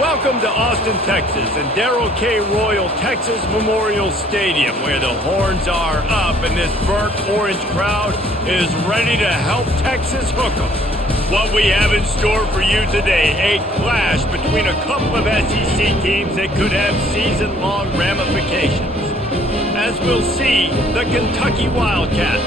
Welcome to Austin, Texas, and Darrell K. Royal Texas Memorial Stadium, where the horns are up and this burnt orange crowd is ready to help Texas hook 'em. What we have in store for you today, a clash between a couple of SEC teams that could have season-long ramifications. As we'll see, the Kentucky Wildcats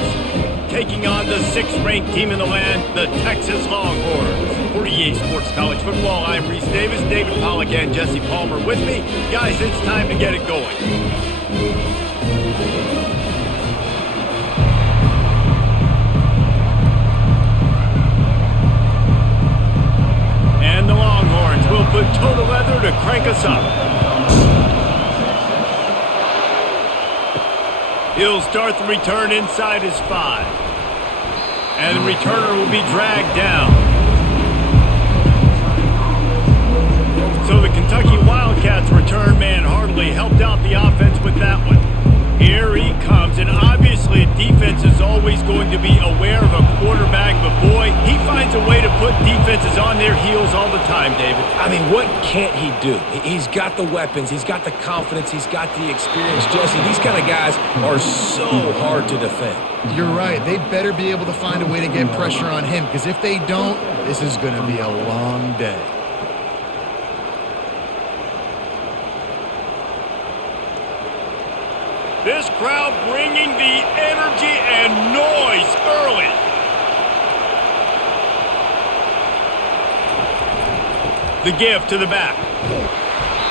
taking on the 6th-ranked team in the land, the Texas Longhorns. For EA Sports College Football, I'm Reese Davis, David Pollack, and Jesse Palmer with me. Guys, it's time to get it going. And the Longhorns will put toe to leather to crank us up. He'll start the return inside his 5. And the returner will be dragged down. So the Kentucky Wildcats return man hardly helped out the offense with that one. Here he comes, and obviously defense is always going to be aware of a quarterback, but boy, he finds a way to put defenses on their heels all the time, David. I mean, what can't he do? He's got the weapons, he's got the confidence, he's got the experience. Jesse, these kind of guys are so hard to defend. You're right. They better be able to find a way to get pressure on him, because if they don't, this is going to be a long day. This crowd bringing the energy and noise early. The give to the back.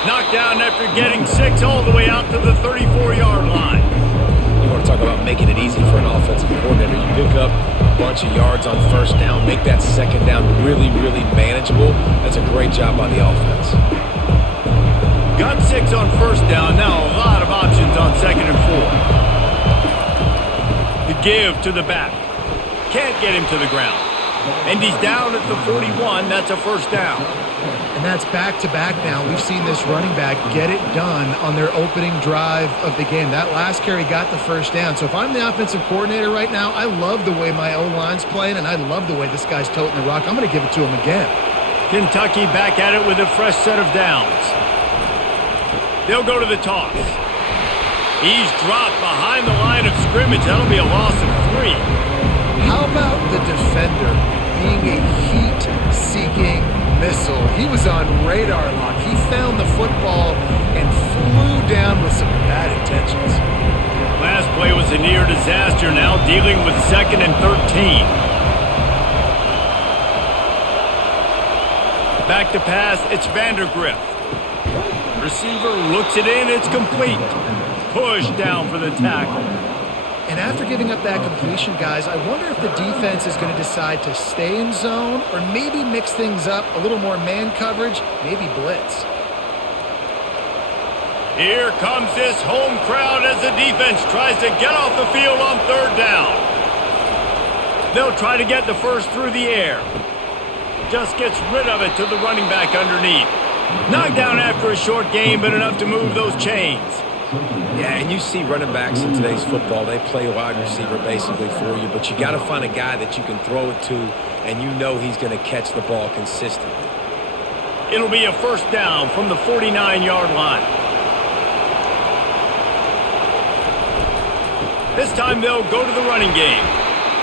Knocked down after getting 6 all the way out to the 34-yard line. You want to talk about making it easy for an offensive coordinator. You pick up a bunch of yards on first down, make that second down really, really manageable. That's a great job by the offense. Got 6 on first down, now a lot of options on 2nd and 4. The give to the back. Can't get him to the ground. And he's down at the 41, that's a first down. And that's back-to-back now. We've seen this running back get it done on their opening drive of the game. That last carry got the first down. So if I'm the offensive coordinator right now, I love the way my O-line's playing, and I love the way this guy's toting the rock. I'm going to give it to him again. Kentucky back at it with a fresh set of downs. They'll go to the toss. He's dropped behind the line of scrimmage. That'll be a loss of 3. How about the defender being a heat-seeking missile? He was on radar lock. He found the football and flew down with some bad intentions. Last play was a near disaster, now dealing with 2nd and 13. Back to pass, it's Vandergriff. Receiver looks it in, it's complete. Push down for the tackle. And after giving up that completion, guys, I wonder if the defense is going to decide to stay in zone or maybe mix things up, a little more man coverage, maybe blitz. Here comes this home crowd as the defense tries to get off the field on 3rd down. They'll try to get the first through the air. Just gets rid of it to the running back underneath. Knocked down after a short game, but enough to move those chains. Yeah, and you see running backs in today's football, they play wide receiver basically for you, but you got to find a guy that you can throw it to, and you know he's going to catch the ball consistently. It'll be a first down from the 49-yard line. This time they'll go to the running game,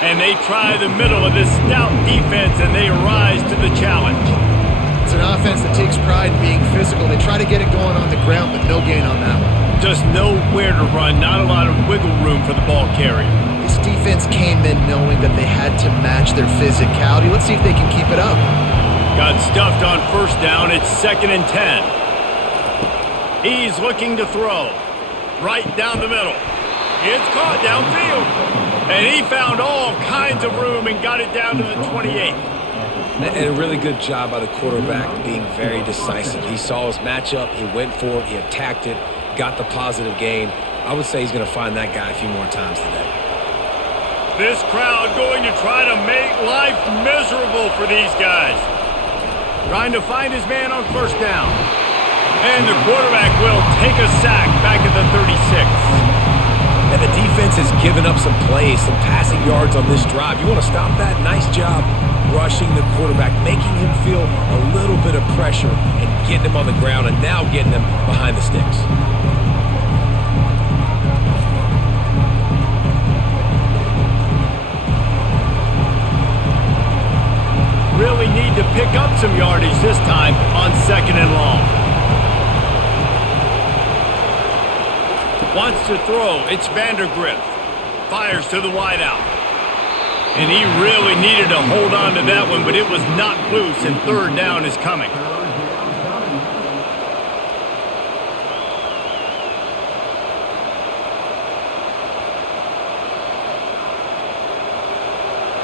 and they try the middle of this stout defense, and they rise to the challenge. It's an offense that takes pride in being physical. They try to get it going on the ground, but no gain on that one. Just nowhere to run, not a lot of wiggle room for the ball carrier. This defense came in knowing that they had to match their physicality. Let's see if they can keep it up. Got stuffed on first down, it's 2nd and 10. He's looking to throw. Right down the middle. It's caught downfield. And he found all kinds of room and got it down to the 28. And a really good job by the quarterback being very decisive. He saw his matchup, he went for it, he attacked it, got the positive gain. I would say he's going to find that guy a few more times today. This crowd going to try to make life miserable for these guys. Trying to find his man on first down. And the quarterback will take a sack back at the 36. And the defense has given up some plays, some passing yards on this drive. You want to stop that? Nice job rushing the quarterback, making him feel a little bit of pressure and getting him on the ground and now getting him behind the sticks. Really need to pick up some yardage this time on 2nd and long. Wants to throw. It's Vandergrift. Fires to the wideout. And he really needed to hold on to that one, but it was not loose, and 3rd down is coming.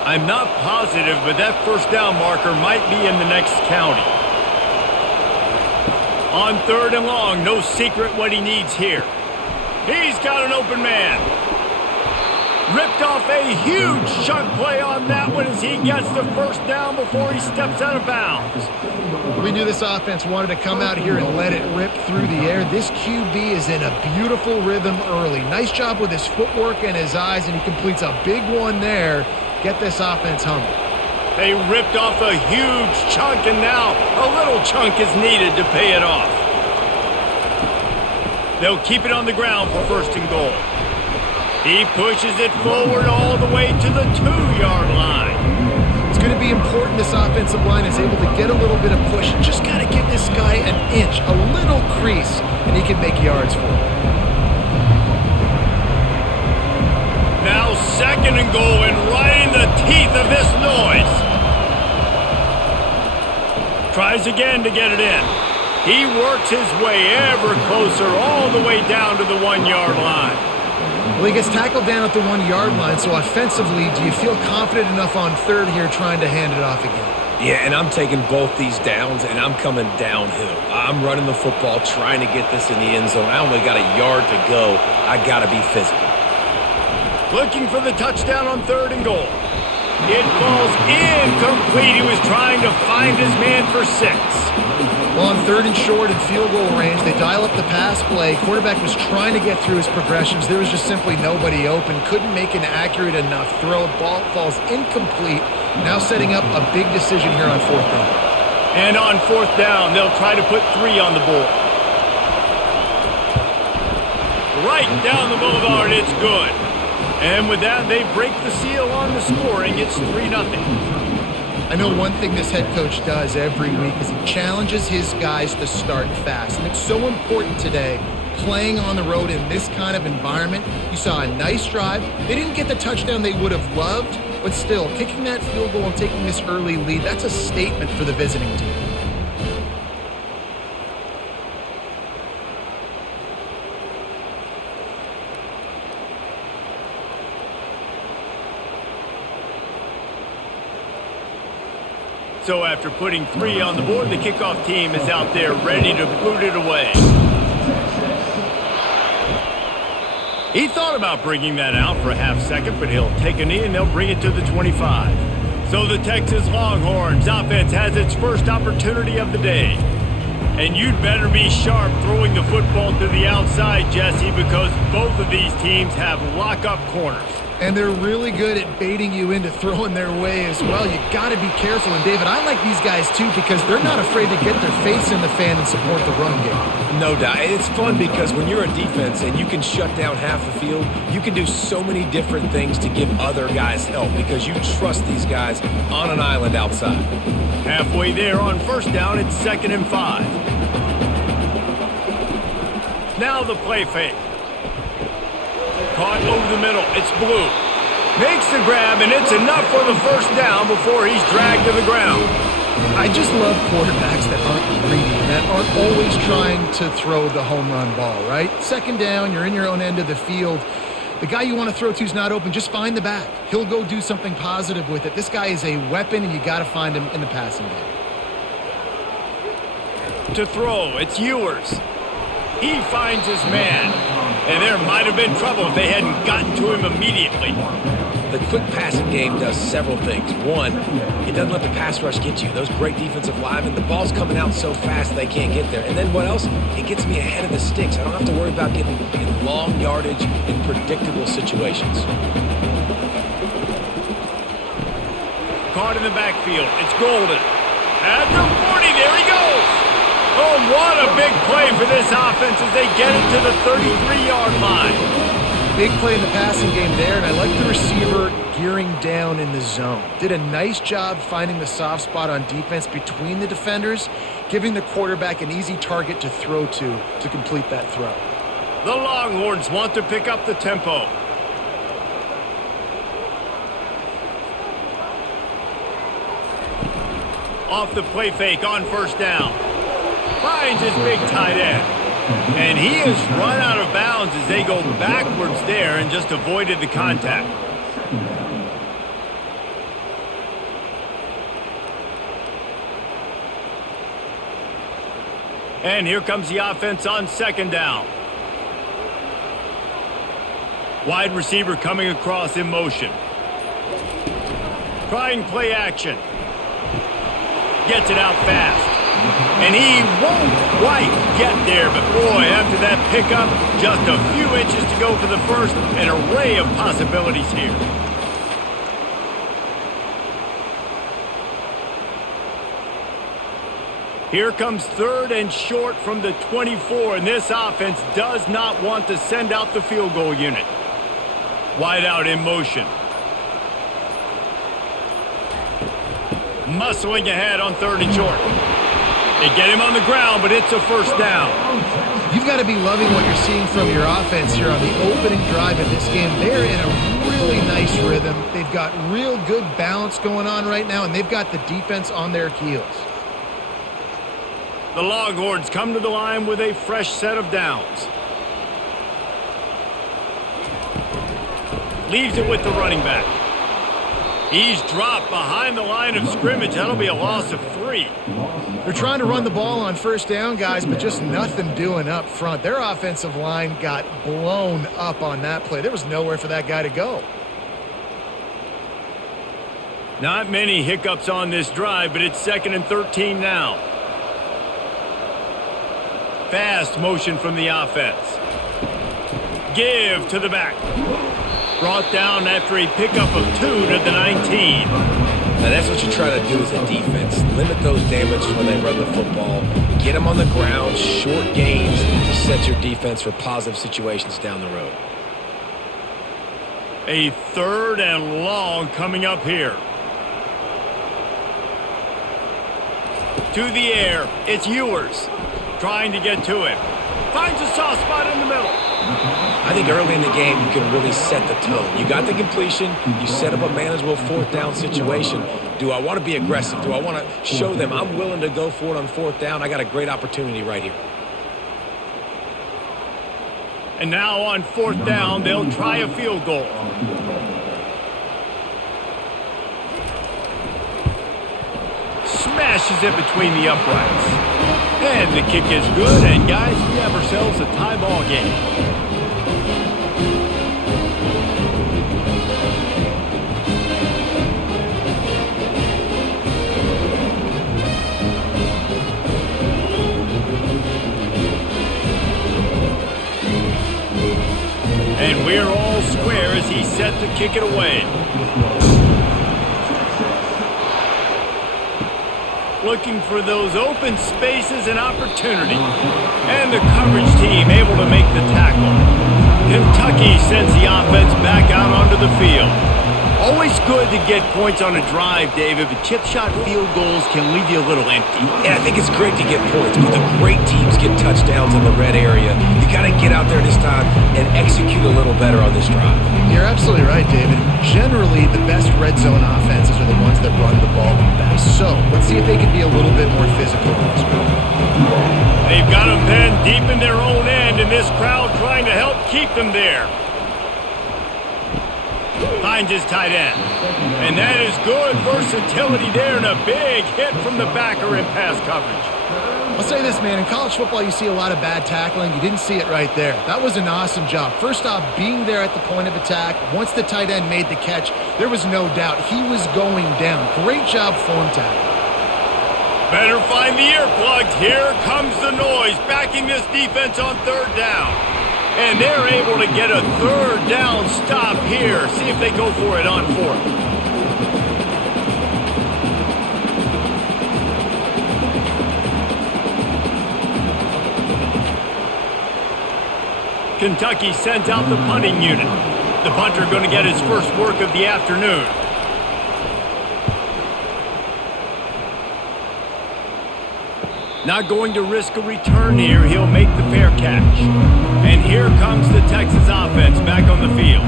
I'm not positive, but that 1st down marker might be in the next county. On 3rd and long, no secret what he needs here. He's got an open man. Ripped off a huge chunk play on that one as he gets the 1st down before he steps out of bounds. We knew this offense wanted to come out here and let it rip through the air. This QB is in a beautiful rhythm early. Nice job with his footwork and his eyes, and he completes a big one there. Get this offense humming. They ripped off a huge chunk, and now a little chunk is needed to pay it off. They'll keep it on the ground for 1st and goal. He pushes it forward all the way to the 2-yard line. It's going to be important this offensive line is able to get a little bit of push. Just got to give this guy an inch, a little crease, and he can make yards for it. Now 2nd and goal, and right in the teeth of this noise. Tries again to get it in. He works his way ever closer all the way down to the 1-yard line. Well, he gets tackled down at the 1-yard line, so offensively, do you feel confident enough on 3rd here trying to hand it off again? Yeah, and I'm taking both these downs, and I'm coming downhill. I'm running the football, trying to get this in the end zone. I only got a yard to go. I got to be physical. Looking for the touchdown on 3rd and goal. It falls incomplete. He was trying to find his man for 6. Well, on 3rd and short and field goal range, they dial up the pass play. Quarterback was trying to get through his progressions. There was just simply nobody open. Couldn't make an accurate enough throw. Ball falls incomplete. Now setting up a big decision here on 4th down. And on 4th down, they'll try to put 3 on the board. Right down the boulevard, it's good. And with that, they break the seal on the scoring. It's 3-0. I know one thing this head coach does every week is he challenges his guys to start fast. And it's so important today, playing on the road in this kind of environment. You saw a nice drive. They didn't get the touchdown they would have loved, but still, kicking that field goal and taking this early lead, that's a statement for the visiting team. So after putting 3 on the board, the kickoff team is out there ready to boot it away. He thought about bringing that out for a half second, but he'll take a knee and they'll bring it to the 25. So the Texas Longhorns offense has its first opportunity of the day. And you'd better be sharp throwing the football to the outside, Jesse, because both of these teams have lock-up corners. And they're really good at baiting you into throwing their way as well. You got to be careful. And, David, I like these guys, too, because they're not afraid to get their face in the fan and support the run game. No doubt. It's fun because when you're a defense and you can shut down half the field, you can do so many different things to give other guys help because you trust these guys on an island outside. Halfway there on 1st down, it's 2nd and 5. Now the play fake. Caught over the middle. It's Blue. Makes the grab, and it's enough for the 1st down before he's dragged to the ground. I just love quarterbacks that aren't greedy, that aren't always trying to throw the home run ball, right? 2nd down, you're in your own end of the field. The guy you want to throw to is not open. Just find the back. He'll go do something positive with it. This guy is a weapon, and you got to find him in the passing game. To throw, it's Ewers. He finds his man. And there might have been trouble if they hadn't gotten to him immediately. The quick passing game does several things. One, it doesn't let the pass rush get you. Those great defensive linemen, the ball's coming out so fast they can't get there. And then what else? It gets me ahead of the sticks. I don't have to worry about getting in long yardage in predictable situations. caught in the backfield. It's Golden. At the 40, there he goes. Oh, what a big play for this offense as they get it to the 33-yard line. Big play in the passing game there, and I like the receiver gearing down in the zone. Did a nice job finding the soft spot on defense between the defenders, giving the quarterback an easy target to throw to complete that throw. The Longhorns want to pick up the tempo. Off the play fake on first down. Finds his big tight end. And he has run out of bounds as they go backwards there and just avoided the contact. And here comes the offense on second down. Wide receiver coming across in motion. Trying play action. Gets it out fast. And he won't quite get there, but boy, after that pickup, just a few inches to go for the first, an array of possibilities here. Here comes third and short from the 24, and this offense does not want to send out the field goal unit. Wide out in motion. Muscling ahead on third and short. They get him on the ground, but it's a first down. You've got to be loving what you're seeing from your offense here on the opening drive of this game. They're in a really nice rhythm. They've got real good balance going on right now, and they've got the defense on their heels. The Longhorns come to the line with a fresh set of downs. Leaves it with the running back. He's dropped behind the line of scrimmage. That'll be a loss of 3. They're trying to run the ball on first down, guys, but just nothing doing up front. Their offensive line got blown up on that play. There was nowhere for that guy to go. Not many hiccups on this drive, but it's 2nd and 13 now. Fast motion from the offense. Give to the back. Brought down after a pickup of 2 to the 19. Now that's what you try to do as a defense. Limit those damages when they run the football. Get them on the ground, short gains to set your defense for positive situations down the road. A 3rd and long coming up here. To the air, it's Ewers. Trying to get to him. Finds a soft spot in the middle. I think early in the game, you can really set the tone. You got the completion. You set up a manageable 4th down situation. Do I want to be aggressive? Do I want to show them I'm willing to go for it on 4th down? I got a great opportunity right here. And now on 4th down, they'll try a field goal. Smashes it between the uprights. And the kick is good, and guys, we have ourselves a tie ball game. And we're all square as he set to kick it away. Looking for those open spaces and opportunity. And the coverage team able to make the tackle. Kentucky sends the offense back out onto the field. Always good to get points on a drive, David, but chip shot field goals can leave you a little empty. And I think it's great to get points, but the great teams get touchdowns in the red area. You got to get out there this time and execute a little better on this drive. You're absolutely right, David. Generally, the best red zone offenses are the ones that run the ball the best. So, let's see if they can be a little bit more physical in this group. They've got them pinned deep in their own end, and this crowd trying to help keep them there. Finds his tight end. And that is good versatility there and a big hit from the backer in pass coverage. I'll say this, man. In college football, you see a lot of bad tackling. You didn't see it right there. That was an awesome job. First off, being there at the point of attack. Once the tight end made the catch, there was no doubt he was going down. Great job form tackle. Better find the earplugs. Here comes the noise, backing this defense on 3rd down. And they're able to get a 3rd down stop here. See if they go for it on 4th. Kentucky sends out the punting unit. The punter going to get his first work of the afternoon. Not going to risk a return here. He'll make the fair catch. And here comes the Texas offense back on the field.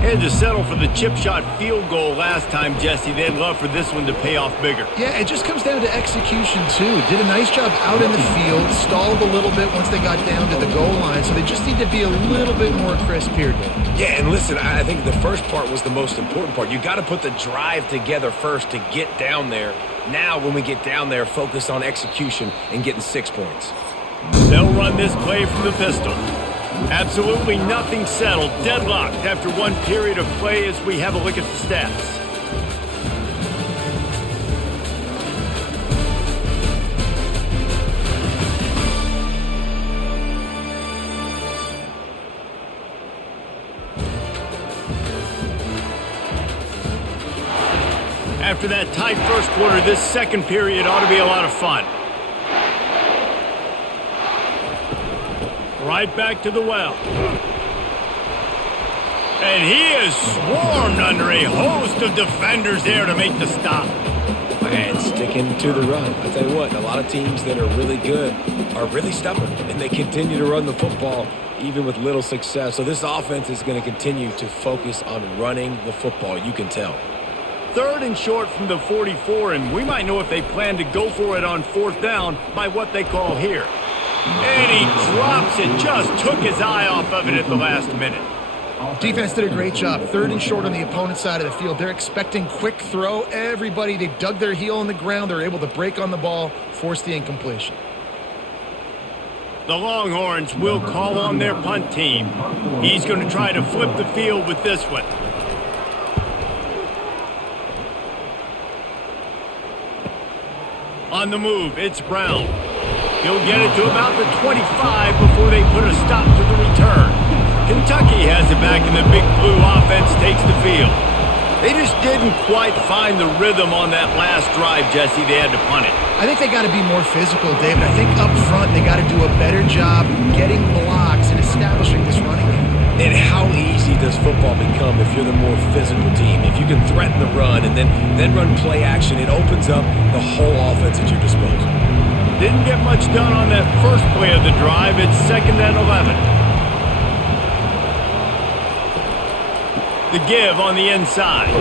They had to settle for the chip shot field goal last time, Jesse. They'd love for this one to pay off bigger. Yeah, it just comes down to execution, too. Did a nice job out in the field, stalled a little bit once they got down to the goal line, so they just need to be a little bit more crisp here, Dave. Yeah, and listen, I think the first part was the most important part. You got to put the drive together first to get down there. Now, when we get down there, focus on execution and getting 6 points. They'll run this play from the pistol. Absolutely nothing settled. Deadlocked after one period of play as we have a look at the stats. After that tight first quarter, this second period ought to be a lot of fun. Right back to the well. And he is swarmed under a host of defenders there to make the stop. And sticking to the run. I'll tell you what, a lot of teams that are really good are really stubborn, and they continue to run the football even with little success. So this offense is going to continue to focus on running the football. You can tell. 3rd and short from the 44, and we might know if they plan to go for it on 4th down by what they call here. And he drops it, just took his eye off of it at the last minute. Defense did a great job. 3rd and short on the opponent's side of the field. They're expecting quick throw. Everybody, they dug their heel in the ground. They're able to break on the ball, force the incompletion. The Longhorns will call on their punt team. He's going to try to flip the field with this one. On the move, it's Brown. He'll get it to about the 25 before they put a stop to the return. Kentucky has it back, and the Big Blue offense takes the field. They just didn't quite find the rhythm on that last drive, Jesse. They had to punt it. I think they got to be more physical, David. I think up front they got to do a better job getting blocks and establishing this running game. And how easy does football become if you're the more physical team? If you can threaten the run and then run play action, it opens up the whole offense at your disposal. Didn't get much done on that first play of the drive. It's 2nd and 11. The give on the inside.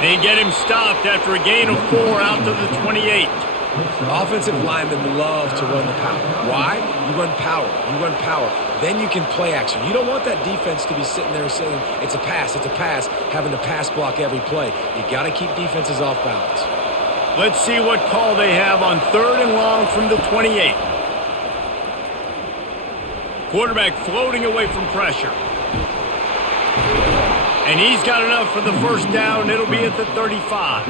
They get him stopped after a gain of 4 out to the 28. Offensive linemen love to run the power. Why? You run power. You run power. Then you can play action. You don't want that defense to be sitting there saying, it's a pass, having to pass block every play. You got to keep defenses off balance. Let's see what call they have on 3rd and long from the 28. Quarterback floating away from pressure. And he's got enough for the first down. It'll be at the 35.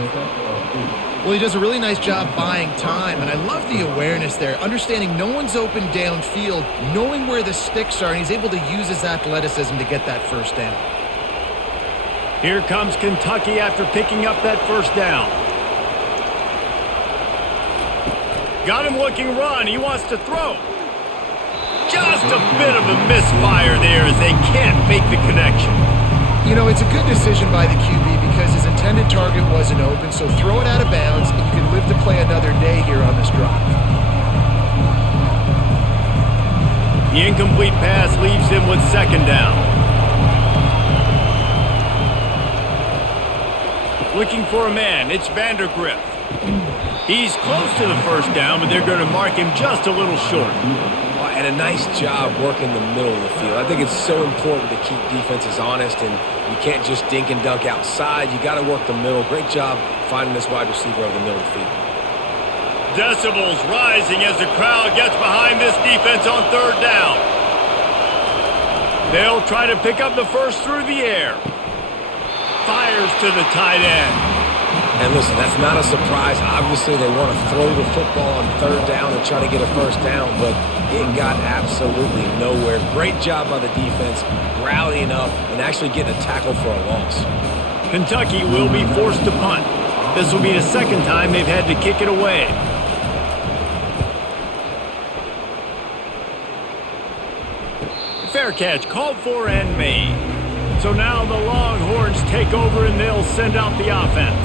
Well, he does a really nice job buying time, and I love the awareness there, understanding no one's open downfield, knowing where the sticks are, and he's able to use his athleticism to get that first down. Here comes Kentucky after picking up that first down. Got him looking run. He wants to throw. Just a bit of a misfire there as they can't make the connection. You know, it's a good decision by the QB because his intended target wasn't open, so throw it out of bounds, and you can live to play another day here on this drive. The incomplete pass leaves him with 2nd down. Looking for a man, it's Vandergriff. He's close to the first down, but they're going to mark him just a little short. And a nice job working the middle of the field. I think it's so important to keep defenses honest, and you can't just dink and dunk outside. You got to work the middle. Great job finding this wide receiver over the middle of the field. Decibels rising as the crowd gets behind this defense on 3rd down. They'll try to pick up the first through the air. Fires to the tight end. And listen, that's not a surprise. Obviously, they want to throw the football on 3rd down and try to get a first down, but it got absolutely nowhere. Great job by the defense, rallying up and actually getting a tackle for a loss. Kentucky will be forced to punt. This will be the 2nd time they've had to kick it away. Fair catch, called for and made. So now the Longhorns take over and they'll send out the offense.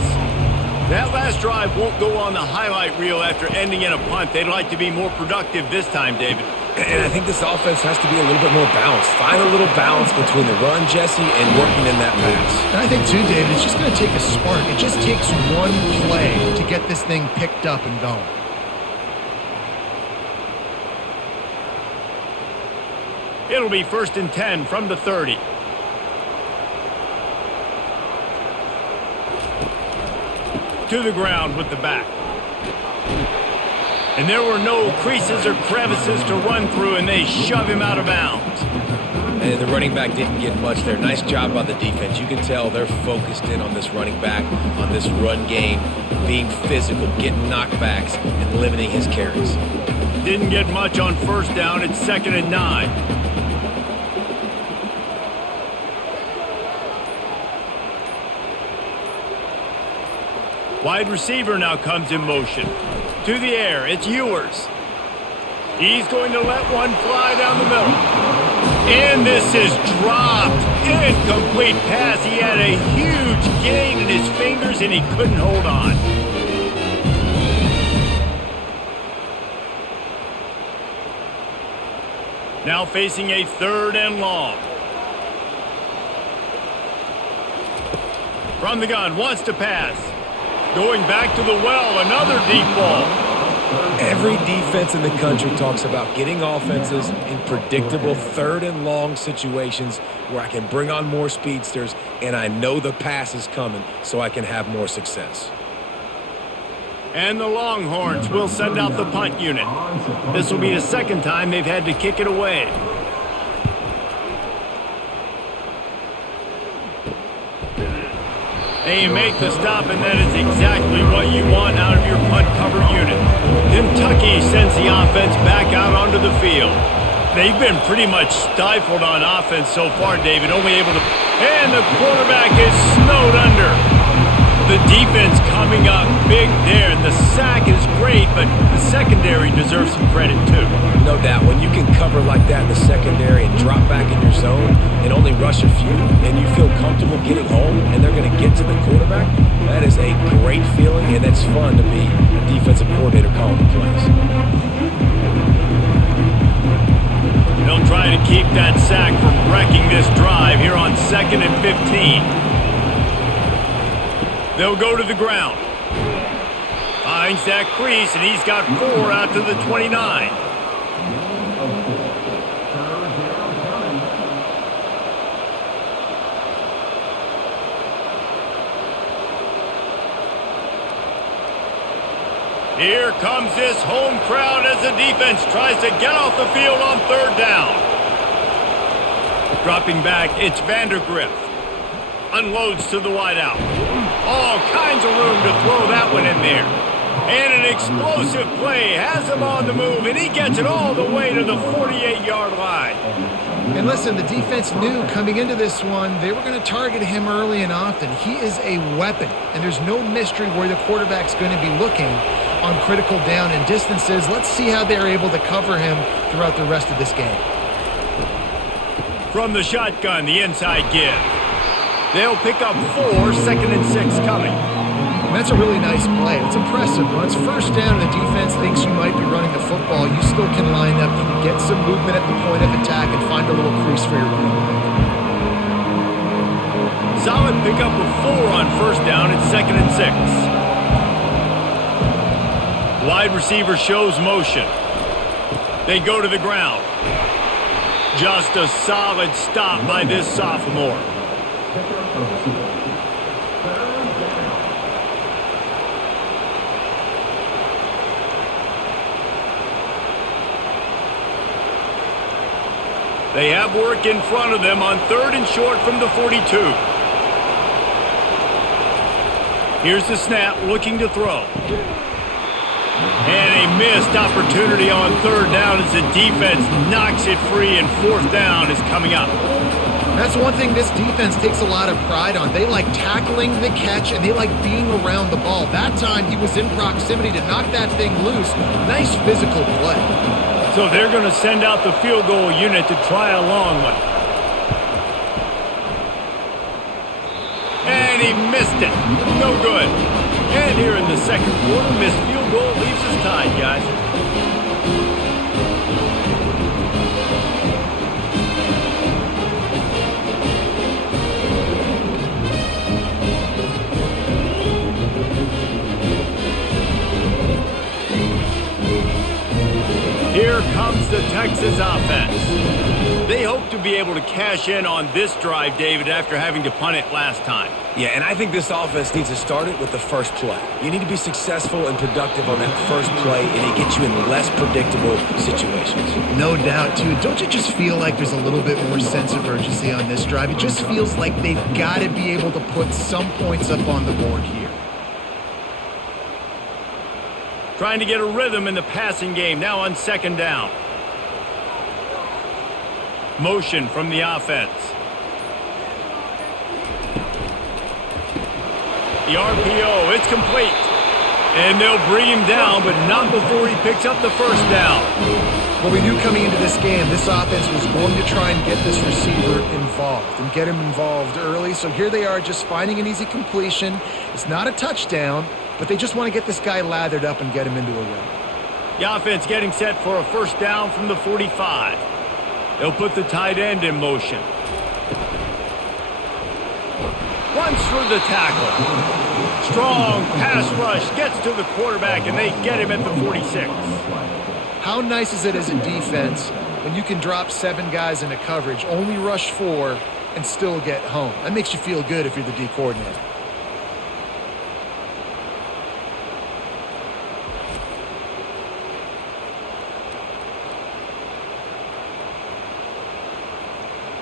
That last drive won't go on the highlight reel after ending in a punt. They'd like to be more productive this time, David. And I think this offense has to be a little bit more balanced. Find a little balance between the run, Jesse, and working in that pass. And I think, too, David, it's just going to take a spark. It just takes one play to get this thing picked up and going. It'll be 1st and 10 from the 30. To the ground with the back. And there were no creases or crevices to run through, and they shove him out of bounds. And the running back didn't get much there. Nice job by the defense. You can tell they're focused in on this running back, on this run game, being physical, getting knockbacks, and limiting his carries. Didn't get much on 1st down. It's 2nd and 9. Wide receiver now comes in motion. To the air, it's Ewers. He's going to let one fly down the middle. And this is dropped. Incomplete pass. He had a huge gain in his fingers and he couldn't hold on. Now facing a 3rd and long. From the gun, wants to pass. Going back to the well, another deep ball. Every defense in the country talks about getting offenses in predictable 3rd and long situations where I can bring on more speedsters and I know the pass is coming so I can have more success. And the Longhorns will send out the punt unit. This will be the 2nd time they've had to kick it away. They make the stop, and that is exactly what you want out of your punt cover unit. Kentucky sends the offense back out onto the field. They've been pretty much stifled on offense so far, David, only able to... And the quarterback is snowed under. The defense coming up big there, and the sack is great, but the secondary deserves some credit, too. No doubt. When you can cover like that in the secondary and drop back in your zone and only rush a few, and you feel comfortable getting home, and they're going to get to the quarterback, that is a great feeling, and it's fun to be a defensive coordinator calling the plays. They'll try to keep that sack from wrecking this drive here on 2nd and 15. They'll go to the ground. Finds that crease, and he's got 4 out to the 29. Here comes this home crowd as the defense tries to get off the field on 3rd down. Dropping back, it's Vandergriff. Unloads to the wideout. All kinds of room to throw that one in there. And an explosive play has him on the move, and he gets it all the way to the 48-yard line. And listen, the defense knew coming into this one, they were going to target him early and often. He is a weapon, and there's no mystery where the quarterback's going to be looking on critical down and distances. Let's see how they're able to cover him throughout the rest of this game. From the shotgun, the inside give. They'll pick up 4, 2nd and 6 coming. And that's a really nice play. It's impressive. When it's 1st down and the defense thinks you might be running the football, you still can line up. You can get some movement at the point of attack and find a little crease for your running back. Solid pickup of 4 on 1st down. It's 2nd and 6. Wide receiver shows motion. They go to the ground. Just a solid stop by this sophomore. They have work in front of them on 3rd and short from the 42. Here's the snap, looking to throw. And a missed opportunity on 3rd down as the defense knocks it free, and 4th down is coming up. That's one thing this defense takes a lot of pride on. They like tackling the catch, and they like being around the ball. That time he was in proximity to knock that thing loose. Nice physical play. So they're going to send out the field goal unit to try a long one. And he missed it. No good. And here in the second quarter, missed field goal leaves us tied, guys. Here comes the Texas offense. They hope to be able to cash in on this drive, David, after having to punt it last time. Yeah, and I think this offense needs to start it with the first play. You need to be successful and productive on that first play, and it gets you in less predictable situations. No doubt, too. Don't you just feel like there's a little bit more sense of urgency on this drive? It just feels like they've got to be able to put some points up on the board here. Trying to get a rhythm in the passing game, now on second down. Motion from the offense. The RPO, it's complete. And they'll bring him down, but not before he picks up the first down. Well, we knew coming into this game, this offense was going to try and get this receiver involved and get him involved early. So here they are just finding an easy completion. It's not a touchdown, but they just want to get this guy lathered up and get him into a rhythm. The offense getting set for a first down from the 45. They'll put the tight end in motion. Runs for the tackle. Strong pass rush gets to the quarterback, and they get him at the 46. How nice is it as a defense when you can drop 7 guys into coverage, only rush 4, and still get home? That makes you feel good if you're the D coordinator.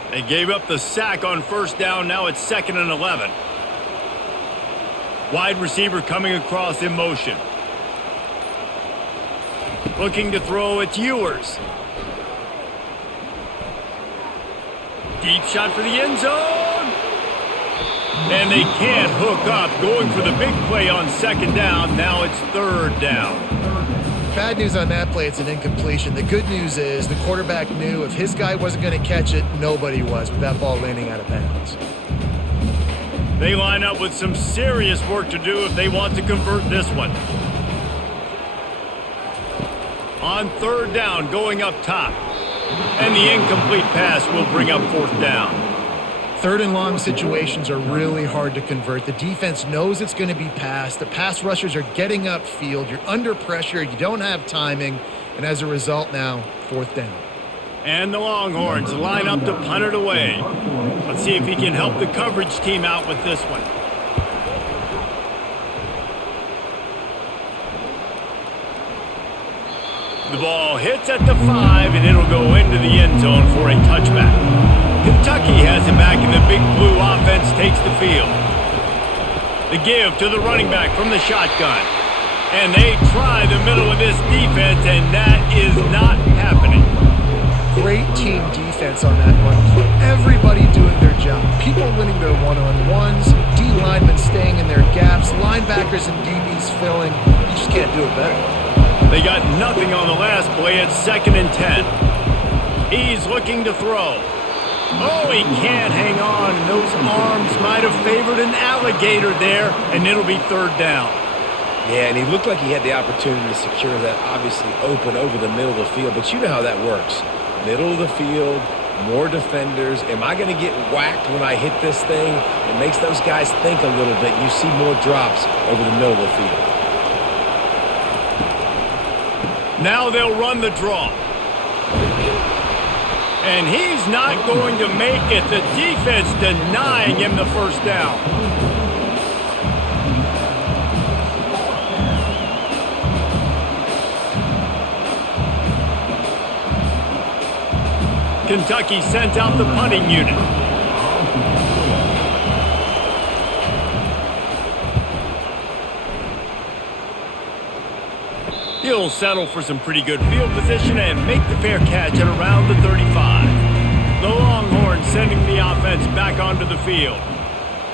They gave up the sack on first down. Now it's 2nd and 11. Wide receiver coming across in motion. Looking to throw, it's Ewers. Deep shot for the end zone. And they can't hook up. Going for the big play on second down. Now it's 3rd down. Bad news on that play, it's an incompletion. The good news is the quarterback knew if his guy wasn't going to catch it, nobody was with that ball landing out of bounds. They line up with some serious work to do if they want to convert this one. On 3rd down, going up top. And the incomplete pass will bring up 4th down. 3rd and long situations are really hard to convert. The defense knows it's going to be passed. The pass rushers are getting upfield. You're under pressure. You don't have timing. And as a result now, 4th down. And the Longhorns line up to punt it away. Let's see if he can help the coverage team out with this one. The ball hits at the 5, and it'll go into the end zone for a touchback. Kentucky has it back, and the Big Blue offense takes the field. The give to the running back from the shotgun. And they try the middle of this defense, and that is not happening. Great team defense on that run play. Everybody doing their job. People winning their one-on-ones, D linemen staying in their gaps, linebackers and DBs filling. You just can't do it better. They got nothing on the last play. It's 2nd and 10. He's looking to throw. Oh, he can't hang on. And those arms might have favored an alligator there, and it'll be 3rd down. Yeah, and he looked like he had the opportunity to secure that obviously open over the middle of the field, but you know how that works. Middle of the field, more defenders. Am I going to get whacked when I hit this thing? It makes those guys think a little bit. You see more drops over the middle of the field. Now they'll run the draw. And he's not going to make it. The defense denying him the first down. Kentucky sent out the punting unit. He'll settle for some pretty good field position and make the fair catch at around the 35. The Longhorns sending the offense back onto the field.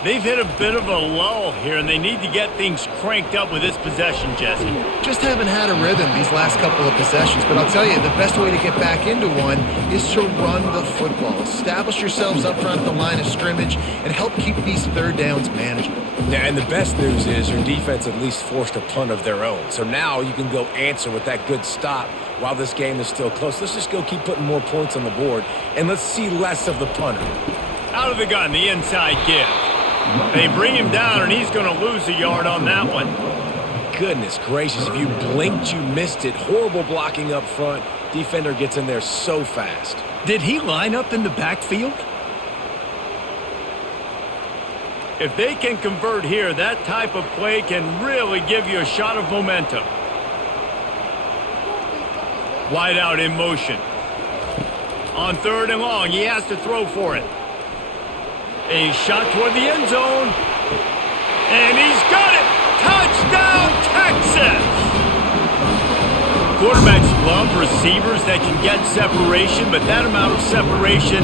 They've hit a bit of a lull here, and they need to get things cranked up with this possession, Jesse. Just haven't had a rhythm these last couple of possessions, but I'll tell you, the best way to get back into one is to run the football. Establish yourselves up front at the line of scrimmage and help keep these third downs manageable. Yeah, and the best news is your defense at least forced a punt of their own. So now you can go answer with that good stop while this game is still close. Let's just go keep putting more points on the board, and let's see less of the punter. Out of the gun, the inside give. They bring him down, and he's going to lose a yard on that one. Goodness gracious, if you blinked, you missed it. Horrible blocking up front. Defender gets in there so fast. Did he line up in the backfield? If they can convert here, that type of play can really give you a shot of momentum. Wide out in motion. On 3rd and long, he has to throw for it. A shot toward the end zone. And he's got it! Touchdown, Texas! Quarterbacks love receivers that can get separation, but that amount of separation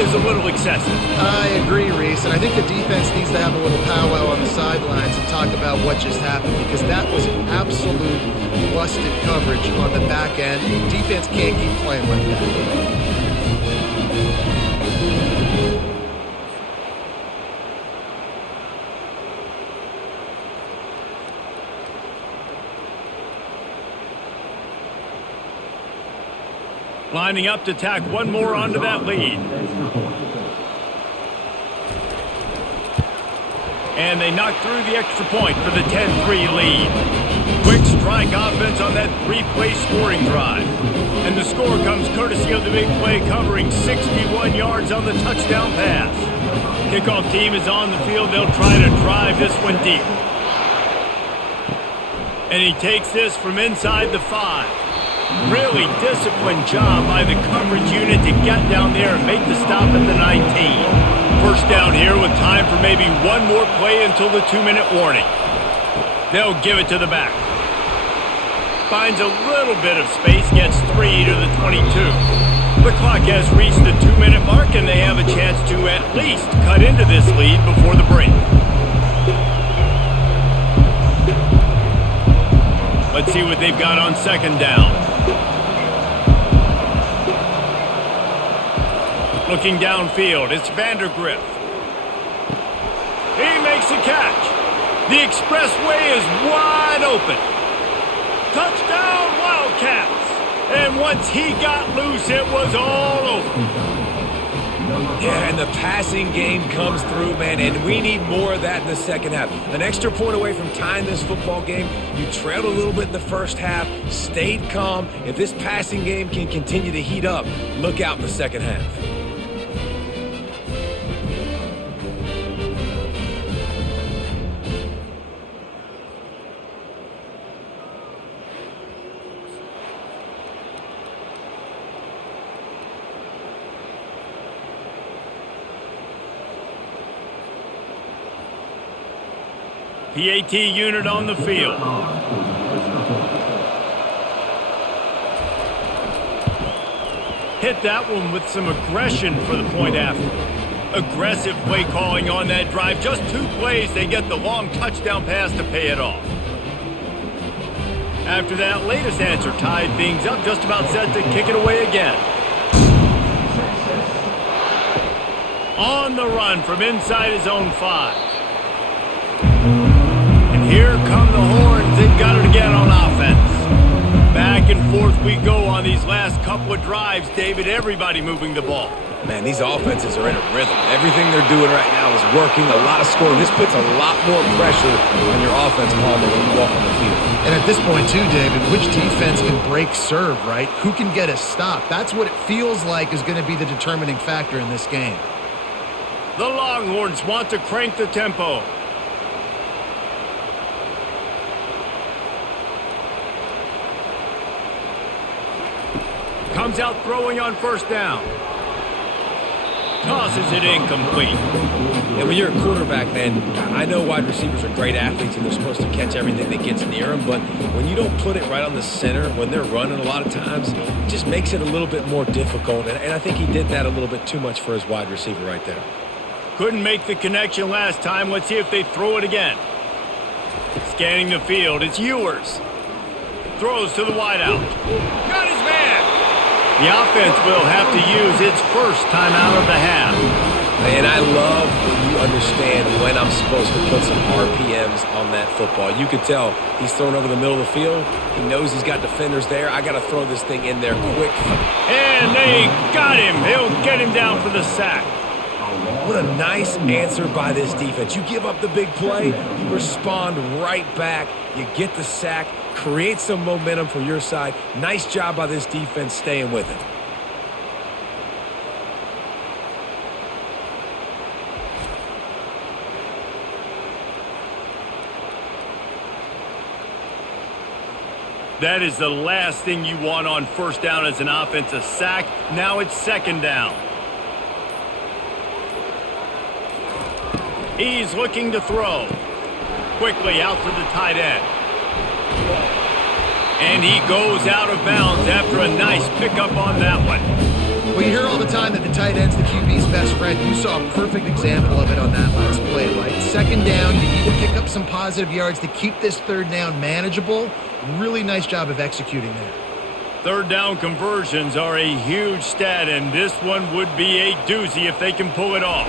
is a little excessive. I agree, Reese, and I think the defense needs to have a little powwow on the sidelines and talk about what just happened, because that was an absolute busted coverage on the back end. Defense can't keep playing like that. Lining up to tack one more onto that lead. And they knock through the extra point for the 10-3 lead. Quick strike offense on that 3-play scoring drive. And the score comes courtesy of the big play covering 61 yards on the touchdown pass. Kickoff team is on the field. They'll try to drive this one deep. And he takes this from inside the 5. Really disciplined job by the coverage unit to get down there and make the stop at the 19. First down here with time for maybe one more play until the 2-minute warning. They'll give it to the back. Finds a little bit of space, gets 3 to the 22. The clock has reached the 2-minute mark, and they have a chance to at least cut into this lead before the break. Let's see what they've got on 2nd down. Looking downfield, it's Vandergriff. He makes a catch. The expressway is wide open. Touchdown, Wildcats. And once he got loose, it was all over. Yeah, and the passing game comes through, man, and we need more of that in the second half. An extra point away from tying this football game. You trailed a little bit in the first half, stayed calm. If this passing game can continue to heat up, look out in the second half. PAT unit on the field. Hit that one with some aggression for the point after. Aggressive play calling on that drive. Just 2 plays, they get the long touchdown pass to pay it off. After that latest answer tied things up, just about set to kick it away again. On the run from inside his own 5. Here come the Horns. They've got it again on offense. Back and forth we go on these last couple of drives, David. Everybody moving the ball. Man, these offenses are in a rhythm. Everything they're doing right now is working. A lot of scoring. This puts a lot more pressure on your offense, Palmer, when you walk on the field. And at this point, too, David, which defense can break serve, right? Who can get a stop? That's what it feels like is going to be the determining factor in this game. The Longhorns want to crank the tempo. Comes out throwing on 1st down. Tosses it incomplete. And when you're a quarterback, man, I know wide receivers are great athletes and they're supposed to catch everything that gets near them, but when you don't put it right on the center, when they're running a lot of times, it just makes it a little bit more difficult. And I think he did that a little bit too much for his wide receiver right there. Couldn't make the connection last time. Let's see if they throw it again. Scanning the field, it's Ewers. Throws to the wideout. Got his man! The offense will have to use its first timeout of the half. And I love when you understand when I'm supposed to put some RPMs on that football. You could tell he's thrown over the middle of the field. He knows he's got defenders there. I got to throw this thing in there quick. And they got him. They'll get him down for the sack. What a nice answer by this defense. You give up the big play, you respond right back, you get the sack, create some momentum for your side. Nice job by this defense staying with it. That is the last thing you want on first down as an offensive sack. Now it's second down. He's looking to throw. Quickly out to the tight end. And he goes out of bounds after a nice pickup on that one. We hear all the time that the tight end's the QB's best friend. You saw a perfect example of it on that last play, right? Second down, you need to pick up some positive yards to keep this third down manageable. Really nice job of executing there. Third down conversions are a huge stat, and this one would be a doozy if they can pull it off.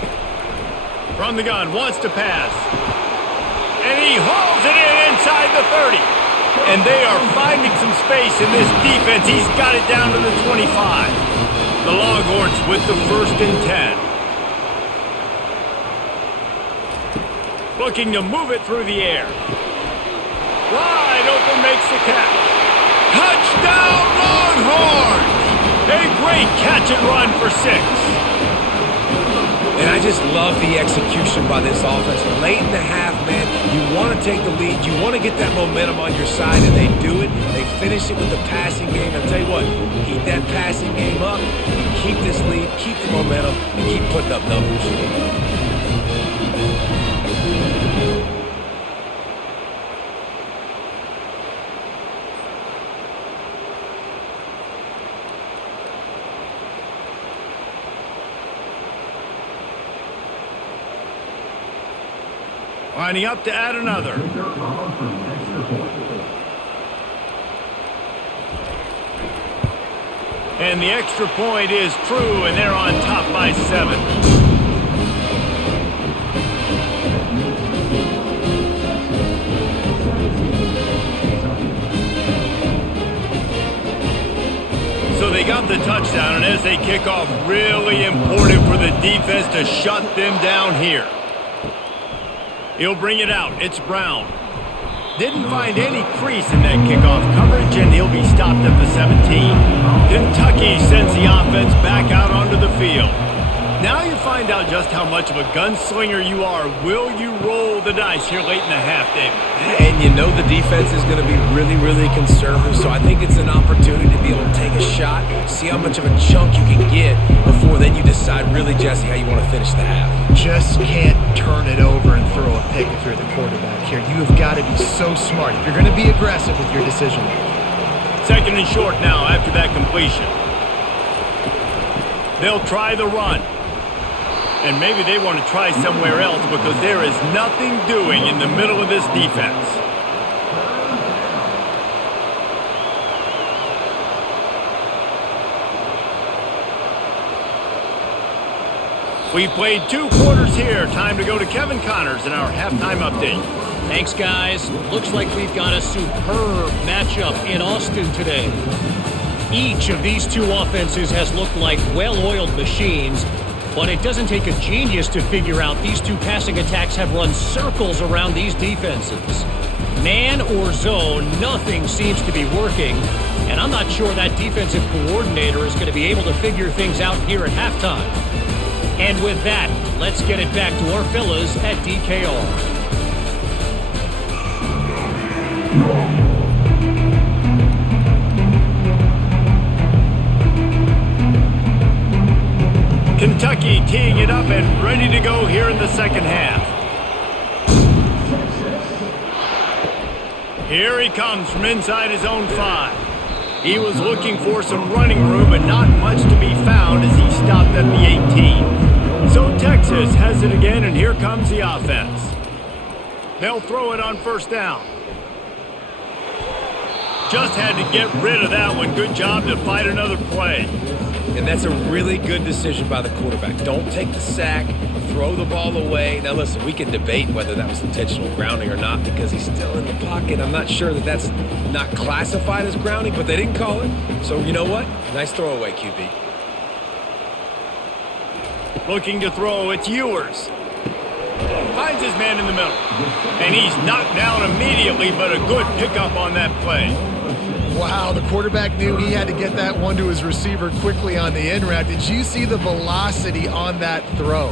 From the gun, wants to pass. And he hauls it in inside the 30. And they are finding some space in this defense. He's got it down to the 25. The Longhorns with the 1st and 10. Looking to move it through the air. Wide open, makes the catch. Touchdown, Longhorns! A great catch and run for 6. And I just love the execution by this offense. Late in the half, man, you want to take the lead. You want to get that momentum on your side, and they do it. They finish it with the passing game. I'll tell you what, keep that passing game up, keep this lead, keep the momentum, and keep putting up numbers. Lining up to add another. And the extra point is true, and they're on top by 7. So they got the touchdown, and as they kick off, really important for the defense to shut them down here. He'll bring it out. It's Brown. Didn't find any crease in that kickoff coverage, and he'll be stopped at the 17. Kentucky sends the offense back out onto the field. Now you find out just how much of a gunslinger you are. Will you roll the dice here late in the half, David? And you know the defense is going to be really, really conservative, so I think it's an opportunity to be able to take a shot, see how much of a chunk you can get before then you decide really, Jesse, how you want to finish the half. Just can't turn it over and throw a pick if you're the quarterback here. You have got to be so smart if you're going to be aggressive with your decision making. Second and short now after that completion. They'll try the run. And maybe they want to try somewhere else because there is nothing doing in the middle of this defense. We've played 2 quarters here. Time to go to Kevin Connors in our halftime update. Thanks, guys. Looks like we've got a superb matchup in Austin today. Each of these 2 offenses has looked like well-oiled machines, but it doesn't take a genius to figure out these 2 passing attacks have run circles around these defenses. Man or zone, nothing seems to be working, and I'm not sure that defensive coordinator is going to be able to figure things out here at halftime. And with that, let's get it back to our fellas at DKR. Kentucky teeing it up and ready to go here in the second half. Here he comes from inside his own 5. He was looking for some running room, but not much to be found as he stopped at the 18. So Texas has it again, and here comes the offense. They'll throw it on first down. Just had to get rid of that one. Good job to fight another play. And that's a really good decision by the quarterback. Don't take the sack, throw the ball away. Now listen, we can debate whether that was intentional grounding or not because he's still in the pocket. I'm not sure that that's not classified as grounding, but they didn't call it. So you know what? Nice throwaway, QB. Looking to throw, it's Ewers. Finds his man in the middle. And he's knocked down immediately, but a good pickup on that play. Wow, the quarterback knew he had to get that one to his receiver quickly on the in route. Did you see the velocity on that throw?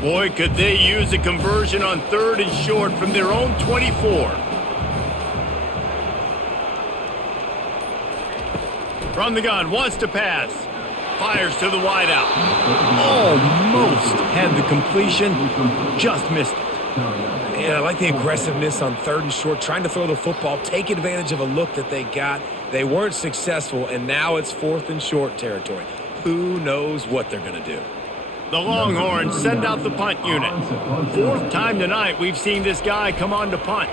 Boy, could they use a conversion on 3rd and short from their own 24. From the gun, wants to pass. Fires to the wideout. Almost had the completion, just missed it. Yeah, I like the aggressiveness on 3rd and short, trying to throw the football, take advantage of a look that they got. They weren't successful, and now it's 4th and short territory. Who knows what they're going to do? The Longhorns send out the punt unit. 4th time tonight we've seen this guy come on to punt.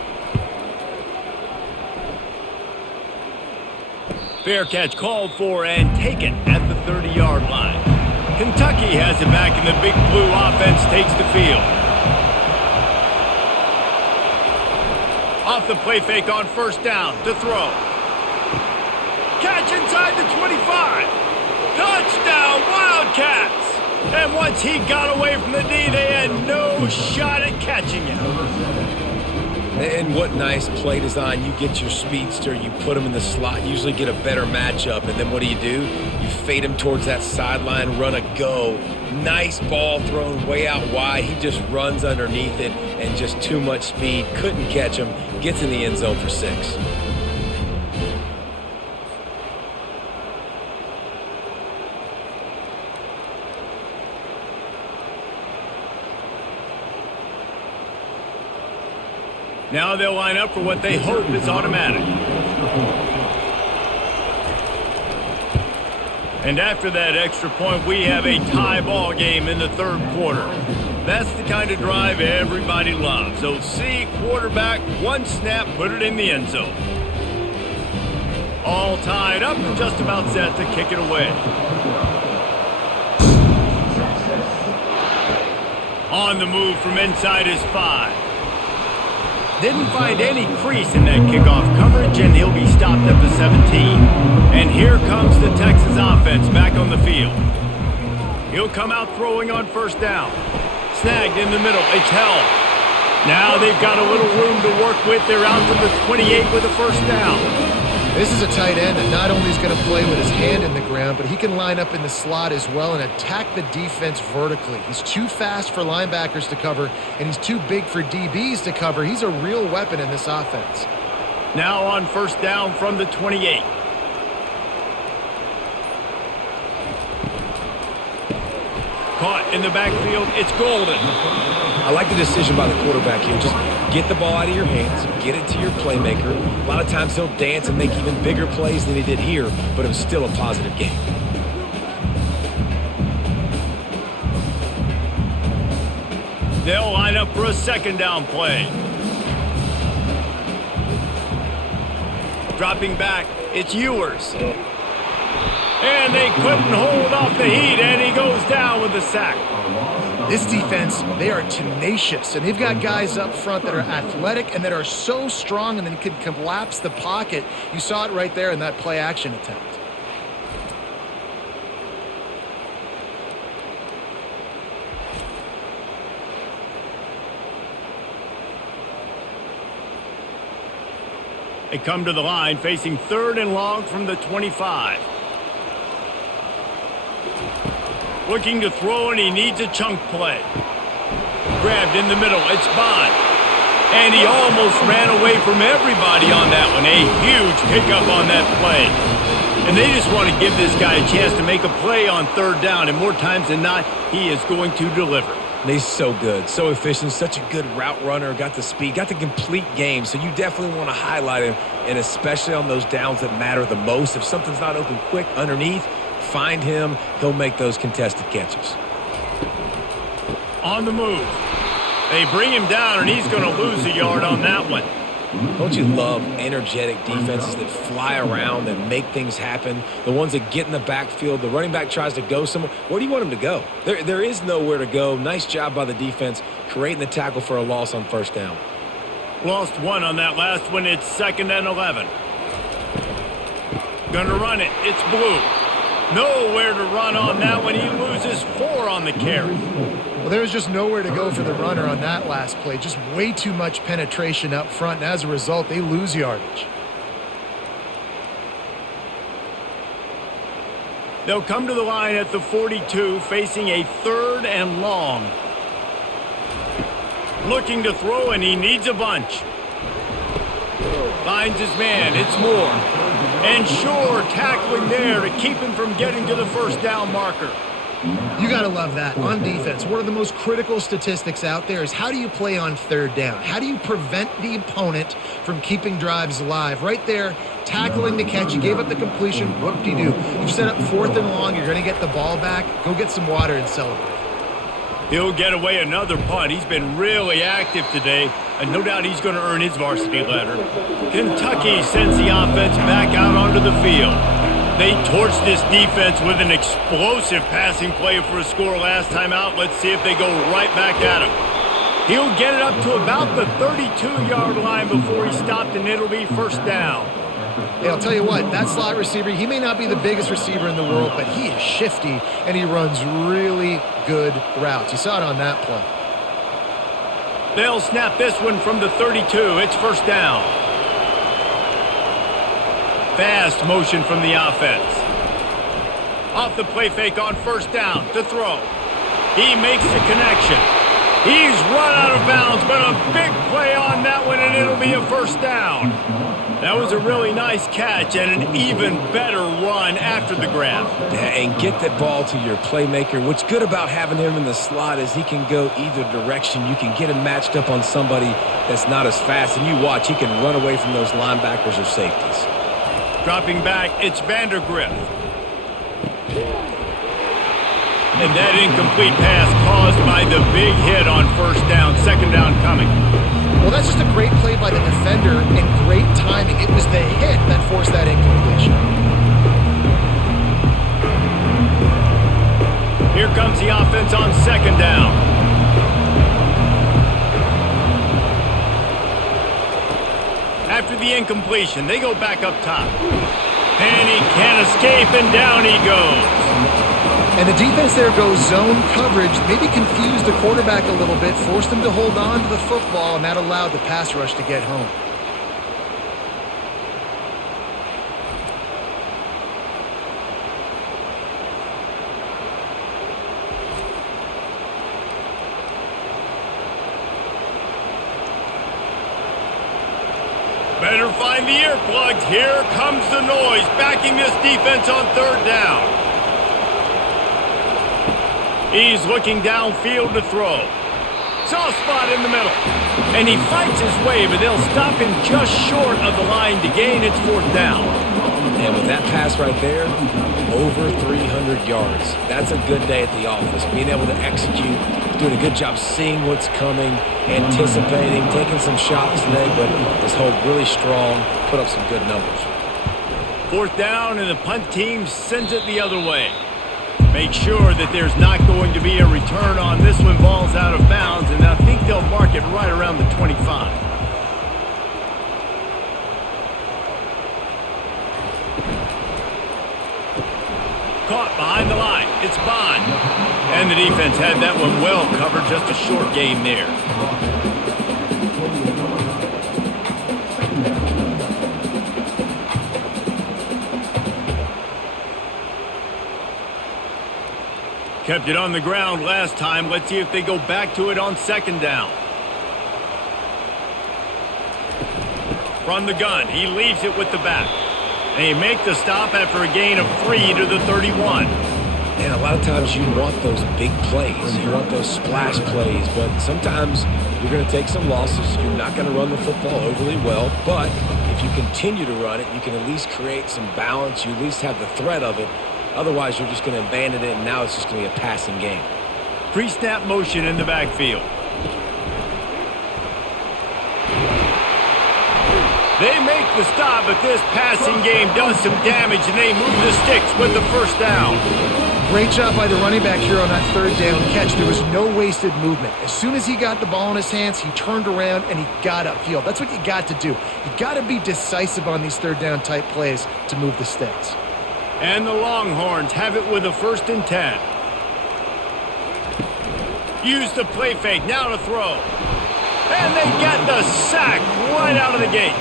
Fair catch called for and taken at the 30-yard line. Kentucky has it back, and the Big Blue offense takes the field. Off the play fake on first down to throw. Catch inside the 25. Touchdown, Wildcats! And once he got away from the D, they had no shot at catching him. And what nice play design. You get your speedster, you put him in the slot, usually get a better matchup, and then what do? You fade him towards that sideline, run a go. Nice ball thrown way out wide. He just runs underneath it and just too much speed. Couldn't catch him. Gets in the end zone for 6. Now they'll line up for what they hope is automatic. And after that extra point, we have a tie ball game in the 3rd quarter. That's the kind of drive everybody loves. OC, quarterback, one snap, put it in the end zone. All tied up and just about set to kick it away. On the move from inside his 5. Didn't find any crease in that kickoff coverage, and he'll be stopped at the 17. And here comes the Texas offense back on the field. He'll come out throwing on first down. Snagged in the middle. It's held. Now they've got a little room to work with. They're out to the 28 with a first down. This is a tight end that not only is going to play with his hand in the ground, but he can line up in the slot as well and attack the defense vertically. He's too fast for linebackers to cover, and he's too big for DBs to cover. He's a real weapon in this offense. Now on first down from the 28. Caught in the backfield. It's Golden. I like the decision by the quarterback here. Just get the ball out of your hands, get it to your playmaker. A lot of times he'll dance and make even bigger plays than he did here, but it was still a positive game. They'll line up for a second down play. Dropping back, it's Ewers. And they couldn't hold off the heat, and he goes down with the sack. This defense, they are tenacious, and they've got guys up front that are athletic and that are so strong and then can collapse the pocket. You saw it right there in that play-action attempt. They come to the line facing 3rd and long from the 25. Looking to throw, and he needs a chunk play. Grabbed in the middle. It's Bond. And he almost ran away from everybody on that one. A huge pickup on that play. And they just want to give this guy a chance to make a play on 3rd down. And more times than not, he is going to deliver. He's so good, so efficient, such a good route runner, got the speed, got the complete game. So you definitely want to highlight him, and especially on those downs that matter the most. If something's not open quick underneath, find him, he'll make those contested catches. On the move. They bring him down, and he's going to lose a yard on that one. Don't you love energetic defenses that fly around and make things happen? The ones that get in the backfield, the running back tries to go somewhere. Where do you want him to go? There is nowhere to go. Nice job by the defense creating the tackle for a loss on first down. Lost one on that last one. It's 2nd and 11. Gonna run it. It's Blue. Nowhere to run on that one. He loses 4 on the carry. Well, there was just nowhere to go for the runner on that last play. Just way too much penetration up front, and as a result, they lose yardage. They'll come to the line at the 42, facing a 3rd and long. Looking to throw, and he needs a bunch. Finds his man. It's Moore. And Shore tackling there to keep him from getting to the first down marker. You got to love that. On defense, one of the most critical statistics out there is how do you play on 3rd down? How do you prevent the opponent from keeping drives alive? Right there, tackling the catch. You gave up the completion. Whoop-de-doo. You've set up 4th and long. You're going to get the ball back. Go get some water and celebrate. He'll get away another punt. He's been really active today, and no doubt he's going to earn his varsity letter. Kentucky sends the offense back out onto the field. They torched this defense with an explosive passing play for a score last time out. Let's see if they go right back at him. He'll get it up to about the 32-yard line before he stopped, and it'll be first down. Hey, I'll tell you what, that slot receiver, he may not be the biggest receiver in the world, but he is shifty, and he runs really good routes. You saw it on that play. They'll snap this one from the 32. It's first down. Fast motion from the offense. Off the play fake on first down to throw. He makes the connection. He's run out of bounds, but a big play on that one, and it'll be a first down. That was a really nice catch and an even better run after the grab. Yeah, and get that ball to your playmaker. What's good about having him in the slot is he can go either direction. You can get him matched up on somebody that's not as fast, and you watch, he can run away from those linebackers or safeties. Dropping back, it's Vandergrift. And that incomplete pass caused by the big hit on first down. 2nd down coming. Well, that's just a great play by the defender and great timing. It was the hit that forced that incompletion. Here comes the offense on 2nd down. After the incompletion, they go back up top. And he can't escape, and down he goes. And the defense there goes zone coverage, maybe confused the quarterback a little bit, forced him to hold on to the football, and that allowed the pass rush to get home. Better find the earplugs. Here comes the noise, backing this defense on 3rd down. He's looking downfield to throw. Soft spot in the middle. And he fights his way, but they'll stop him just short of the line to gain its 4th down. And with that pass right there, over 300 yards. That's a good day at the office. Being able to execute, doing a good job seeing what's coming, anticipating, taking some shots today, but just hold really strong, put up some good numbers. 4th down, and the punt team sends it the other way. Make sure that there's not going to be a return on this one. Ball's out of bounds, and I think they'll mark it right around the 25. Caught behind the line. It's Bond. And the defense had that one well covered. Just a short gain there. Kept it on the ground last time. Let's see if they go back to it on 2nd down. From the gun, he leaves it with the back. And he make the stop after a gain of 3 to the 31. And a lot of times you want those big plays. You want those splash plays. But sometimes you're going to take some losses. You're not going to run the football overly well. But if you continue to run it, you can at least create some balance. You at least have the threat of it. Otherwise, you're just going to abandon it, and now it's just going to be a passing game. Pre-snap motion in the backfield. They make the stop, but this passing game does some damage, and they move the sticks with the first down. Great job by the running back here on that third down catch. There was no wasted movement. As soon as he got the ball in his hands, he turned around and he got upfield. That's what you got to do. You got to be decisive on these third down type plays to move the sticks. And the Longhorns have it with a 1st and 10. Use the play fake, now to throw. And they get the sack right out of the gate.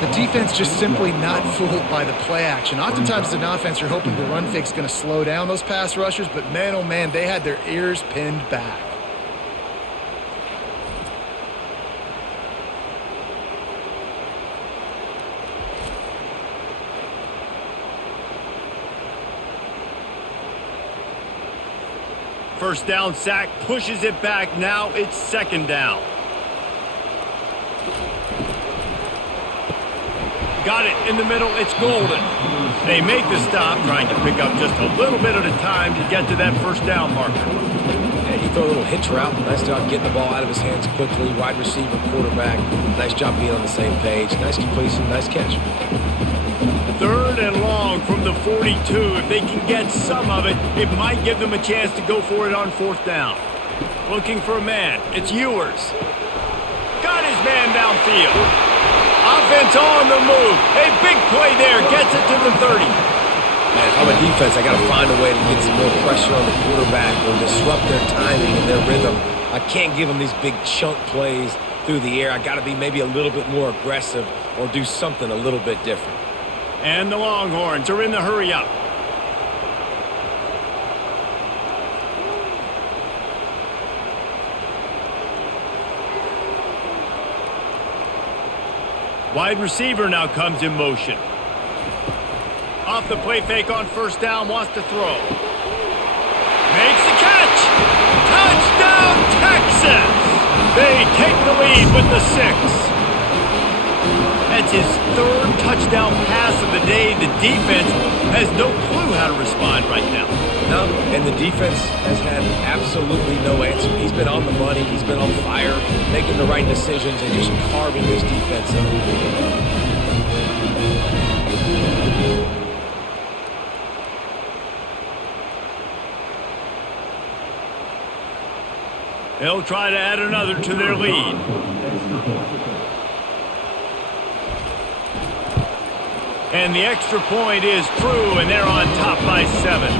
The defense just simply not fooled by the play action. Oftentimes as an offense, you're hoping the run fake's going to slow down those pass rushers, but man, oh man, they had their ears pinned back. First down sack, pushes it back. Now it's 2nd down. Got it in the middle. It's Golden. They make the stop, trying to pick up just a little bit at a time to get to that first down marker. Yeah, you throw a little hitch route. Nice job getting the ball out of his hands quickly. Wide receiver, quarterback. Nice job being on the same page. Nice completion, nice catch. 3rd and long from the 42. If they can get some of it, it might give them a chance to go for it on 4th down. Looking for a man. It's Ewers. Got his man downfield. Offense on the move. A big play there. Gets it to the 30. Man, if I'm a defense, I got to find a way to get some more pressure on the quarterback or disrupt their timing and their rhythm. I can't give them these big chunk plays through the air. I got to be maybe a little bit more aggressive or do something a little bit different. And the Longhorns are in the hurry up. Wide receiver now comes in motion. Off the play fake on 1st down, wants to throw. Makes the catch! Touchdown, Texas! They take the lead with the 6. That's his 3rd touchdown pass of the day. The defense has no clue how to respond right now. No, and the defense has had absolutely no answer. He's been on the money. He's been on fire, making the right decisions and just carving this defense up. They'll try to add another to their lead. And the extra point is true, and they're on top by 7.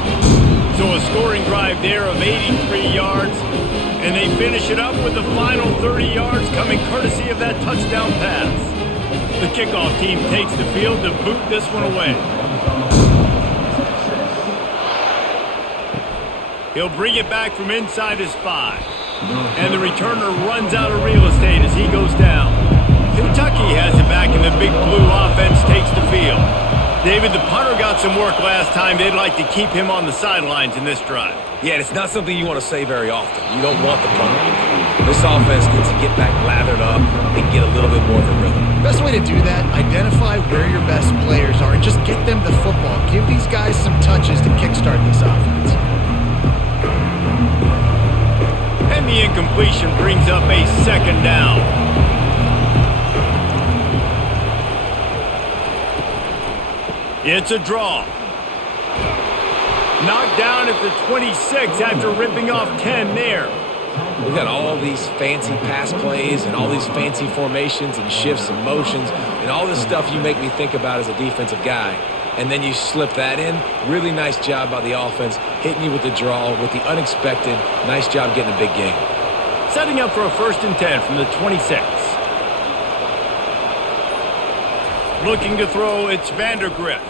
So a scoring drive there of 83 yards, and they finish it up with the final 30 yards coming courtesy of that touchdown pass. The kickoff team takes the field to boot this one away. He'll bring it back from inside his 5. And the returner runs out of real estate as he goes down. Kentucky has it back, and the Big Blue offense takes the field. David, the punter got some work last time. They'd like to keep him on the sidelines in this drive. Yeah, it's not something you want to say very often. You don't want the punter. This offense needs to get back lathered up and get a little bit more of a rhythm. Best way to do that, identify where your best players are and just get them the football. Give these guys some touches to kickstart this offense. And the incompletion brings up a 2nd down. It's a draw. Knocked down at the 26 after ripping off 10 there. We've got all these fancy pass plays and all these fancy formations and shifts and motions and all this stuff you make me think about as a defensive guy. And then you slip that in. Really nice job by the offense, hitting you with the draw, with the unexpected. Nice job getting a big game. Setting up for a 1st and 10 from the 26. Looking to throw, it's Vandergrift.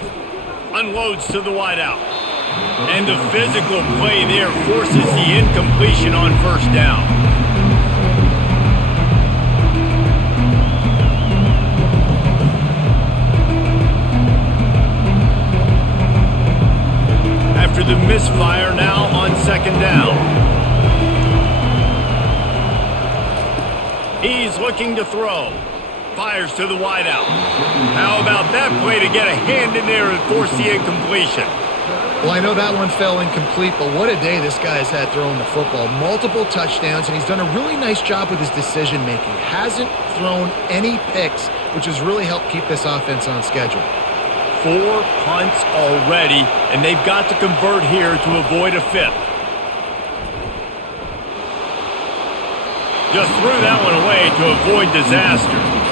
Unloads to the wideout. And the physical play there forces the incompletion on 1st down. After the misfire, now on 2nd down. He's looking to throw. Fires to the wideout. How about that play to get a hand in there and force the incompletion? Well, I know that one fell incomplete, but what a day this guy has had throwing the football. Multiple touchdowns, and he's done a really nice job with his decision-making. Hasn't thrown any picks, which has really helped keep this offense on schedule. 4 punts already, and they've got to convert here to avoid a 5th. Just threw that one away to avoid disaster.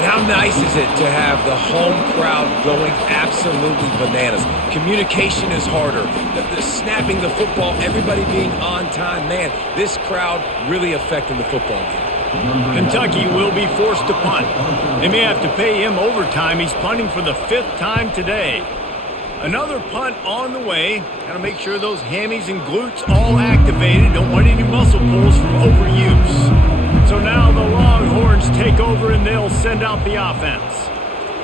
And how nice is it to have the home crowd going absolutely bananas? Communication is harder. The snapping the football, everybody being on time. Man, this crowd really affecting the football game. Kentucky will be forced to punt. They may have to pay him overtime. He's punting for the 5th time today. Another punt on the way. Got to make sure those hammies and glutes all activated. Don't want any muscle pulls from overuse. So now the Longhorns take over and they'll send out the offense.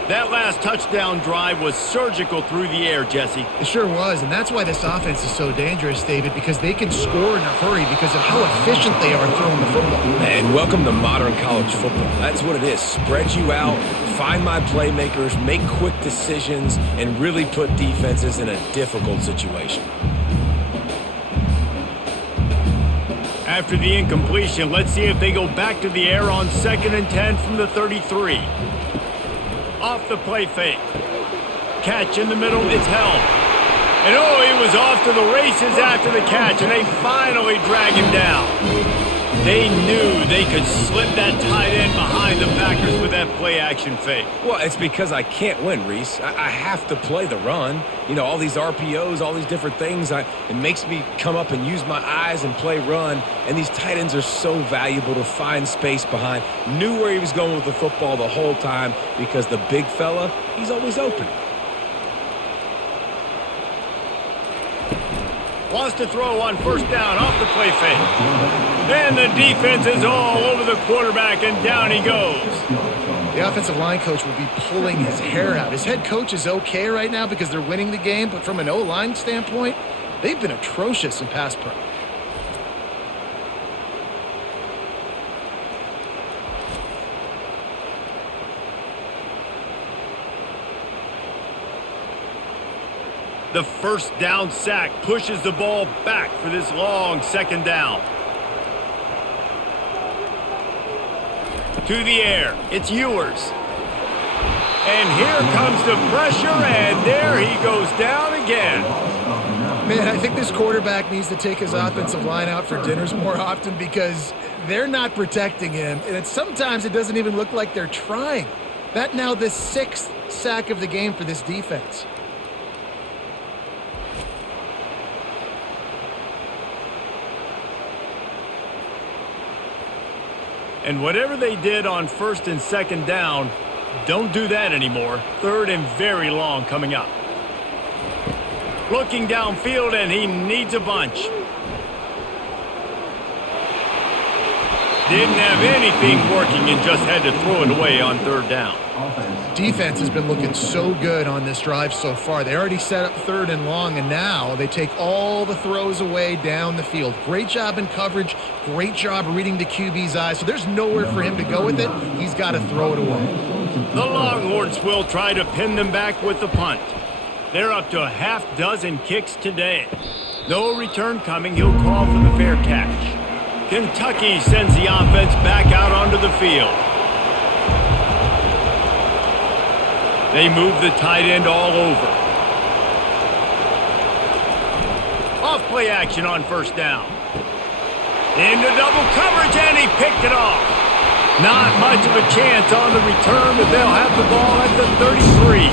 That last touchdown drive was surgical through the air, Jesse. It sure was, and that's why this offense is so dangerous, David, because they can score in a hurry because of how efficient they are throwing the football. And welcome to modern college football. That's what it is. Spread you out, find my playmakers, make quick decisions, and really put defenses in a difficult situation. After the incompletion, let's see if they go back to the air on 2nd and 10 from the 33. Off the play fake. Catch in the middle, it's held. And oh, he was off to the races after the catch, and they finally drag him down. They knew they could slip that tight end behind the backers with that play-action fake. Well, it's because I can't win, Reese. I have to play the run. You know, all these RPOs, all these different things. It makes me come up and use my eyes and play run. And these tight ends are so valuable to find space behind. Knew where he was going with the football the whole time because the big fella, he's always open. Wants to throw on 1st down off the play fake. And the defense is all over the quarterback, and down he goes. The offensive line coach will be pulling his hair out. His head coach is okay right now because they're winning the game, but from an O-line standpoint, they've been atrocious in pass pro. The 1st down sack pushes the ball back for this long 2nd down. To the air, it's Ewers. And here comes the pressure, and there he goes down again. Man, I think this quarterback needs to take his offensive line out for dinners more often because they're not protecting him, and sometimes it doesn't even look like they're trying. That now the 6th sack of the game for this defense. And whatever they did on 1st and 2nd down, don't do that anymore. 3rd and very long coming up. Looking downfield, and he needs a bunch. Didn't have anything working and just had to throw it away on 3rd down. Defense has been looking so good on this drive so far. They already set up 3rd and long, and now they take all the throws away down the field. Great job in coverage. Great job reading the QB's eyes. So there's nowhere for him to go with it. He's got to throw it away. The Longhorns will try to pin them back with the punt. They're up to a half dozen kicks today. No return coming. He'll call for the fair catch. Kentucky sends the offense back out onto the field. They move the tight end all over. Off play action on 1st down. Into double coverage, and he picked it off. Not much of a chance on the return, but they'll have the ball at the 33.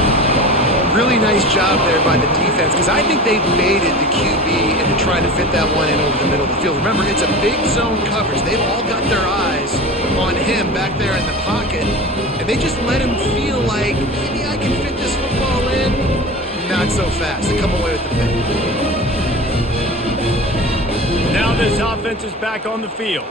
Really nice job there by the defense because I think they baited the QB into trying to fit that one in over the middle of the field. Remember, it's a big zone coverage. They've all got their eyes on him back there in the pocket, and they just let him feel like maybe I can fit this football in. Not so fast. They come away with the pick. Now this offense is back on the field.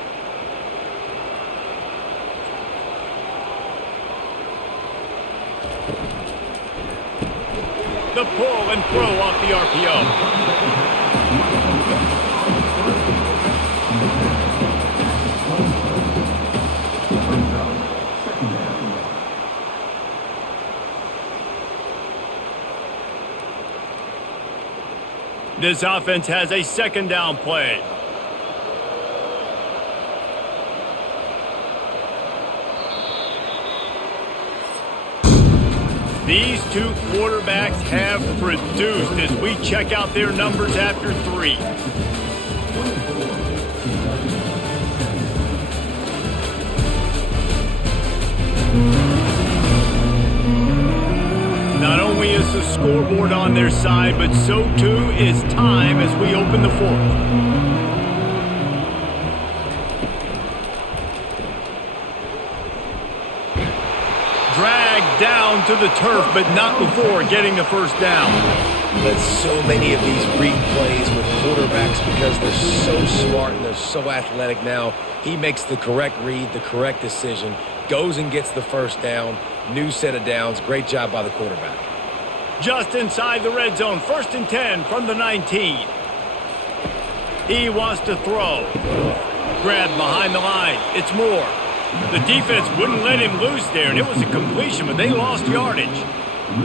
The pull and throw off the RPO. This offense has a second down play. These two quarterbacks have produced as we check out their numbers after 3. Not only is the scoreboard on their side, but so too is time as we open the 4th. Dragged down to the turf, but not before getting the first down. But so many of these read plays with quarterbacks, because they're so smart and they're so athletic now, he makes the correct read, the correct decision, goes and gets the first down, new set of downs. Great job by the quarterback. Just inside the red zone, 1st and 10 from the 19. He wants to throw. Grabbed behind the line. It's Moore. The defense wouldn't let him loose there, and it was a completion, but they lost yardage.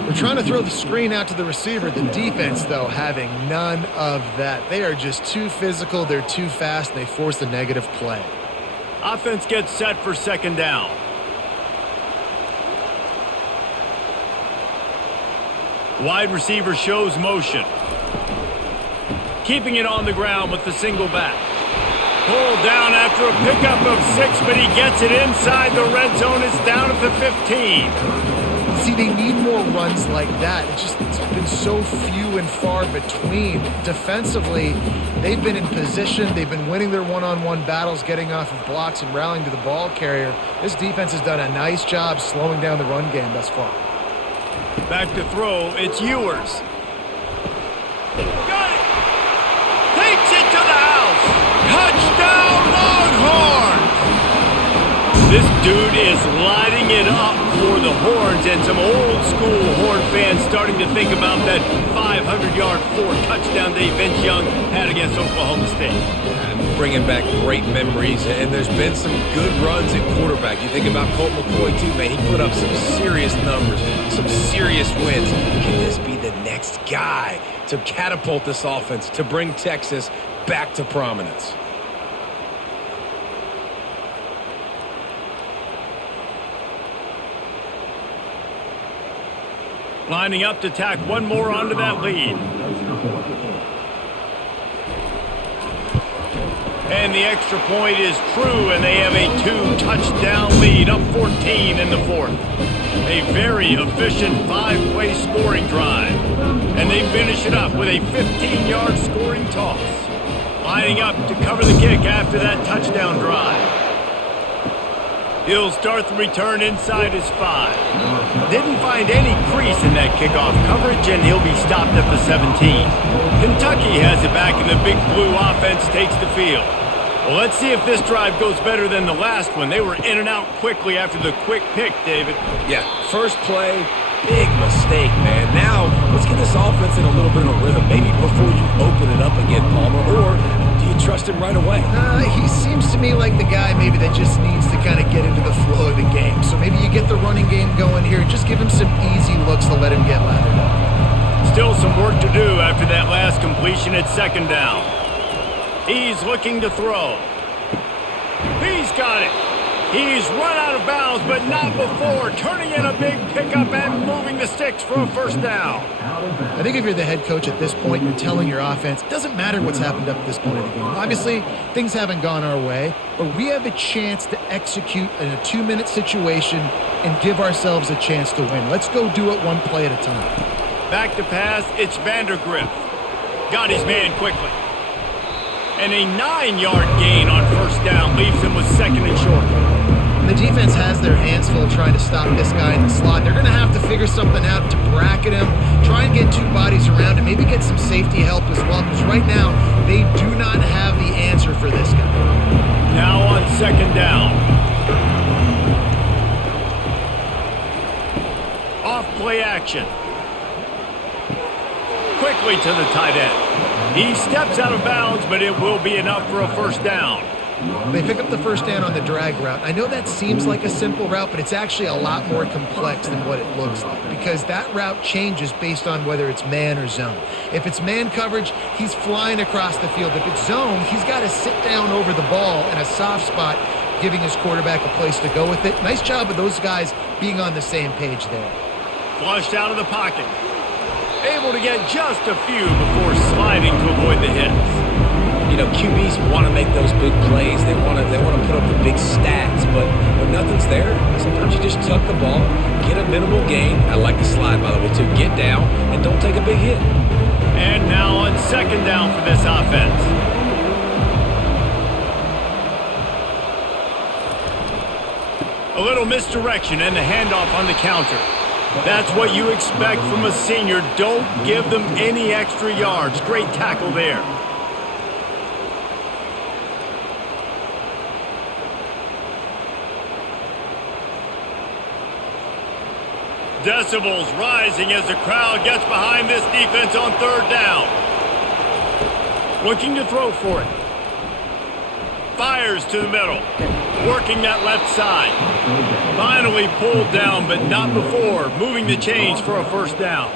They're trying to throw the screen out to the receiver. The defense, though, having none of that. They are just too physical. They're too fast. And they force a negative play. Offense gets set for 2nd down. Wide receiver shows motion. Keeping it on the ground with the single back. Pulled down after a pickup of 6, but he gets it inside the red zone. It's down at the 15. See, they need more runs like that. It's been so few and far between. Defensively, they've been in position. They've been winning their one-on-one battles, getting off of blocks and rallying to the ball carrier. This defense has done a nice job slowing down the run game thus far. Back to throw, it's Ewers. Got it! Takes it to the house! Touchdown, Longhorns! This dude is lighting it up for the Horns, and some old-school Horn fans starting to think about that 500-yard 4-touchdown day Vince Young had against Oklahoma State. Bringing back great memories, and there's been some good runs at quarterback. You think about Colt McCoy, too, man. He put up some serious numbers, some serious wins. Can this be the next guy to catapult this offense, to bring Texas back to prominence? Lining up to tack one more onto that lead. And the extra point is true, and they have a 2-touchdown lead, up 14 in the 4th. A very efficient 5-play scoring drive. And they finish it up with a 15-yard scoring toss. Lining up to cover the kick after that touchdown drive. He'll start the return inside his 5. Didn't find any crease in that kickoff coverage, and he'll be stopped at the 17. Kentucky has it back, and the Big Blue offense takes the field. Well, let's see if this drive goes better than the last one. They were in and out quickly after the quick pick, David. Yeah, first play, big mistake, man. Now, let's get this offense in a little bit of a rhythm. Maybe before you open it up again, Palmer, or do you trust him right away? He seems to me like the guy maybe that just needs to kind of get into the flow of the game. So maybe you get the running game going here. Just give him some easy looks to let him get lathered up. Still some work to do after that last completion at 2nd down. He's looking to throw. He's got it. He's run out of bounds, but not before turning in a big pickup and moving the sticks for a first down. I think if you're the head coach at this point, you're telling your offense, it doesn't matter what's happened up to this point of the game. Obviously, things haven't gone our way, but we have a chance to execute in a 2-minute situation and give ourselves a chance to win. Let's go do it one play at a time. Back to pass, it's Vandergrift. Got his man quickly. And a 9-yard gain on first down leaves him with 2nd and short. The defense has their hands full trying to stop this guy in the slot. They're going to have to figure something out to bracket him, try and get 2 bodies around him, maybe get some safety help as well, because right now they do not have the answer for this guy. Now on 2nd down. Off play action. Quickly to the tight end. He steps out of bounds, but it will be enough for a first down. They pick up the first down on the drag route. I know that seems like a simple route, but it's actually a lot more complex than what it looks like. because that route changes based on whether it's man or zone. If it's man coverage, he's flying across the field. If it's zone, he's got to sit down over the ball in a soft spot, giving his quarterback a place to go with it. Nice job of those guys being on the same page there. Flushed out of the pocket. Able to get just a few before sliding to avoid the hits. You know, QBs want to make those big plays. They want to put up the big stats. But when nothing's there, sometimes you just tuck the ball, get a minimal gain. I like the slide, by the way, too. Get down and don't take a big hit. And now on second down for this offense. A little misdirection and the handoff on the counter. That's what you expect from a senior. Don't give them any extra yards. Great tackle there. Decibels rising as the crowd gets behind this defense on third down. Looking to throw for it. Fires to the middle. Working that left side. Finally pulled down, but not before moving the chains for a first down.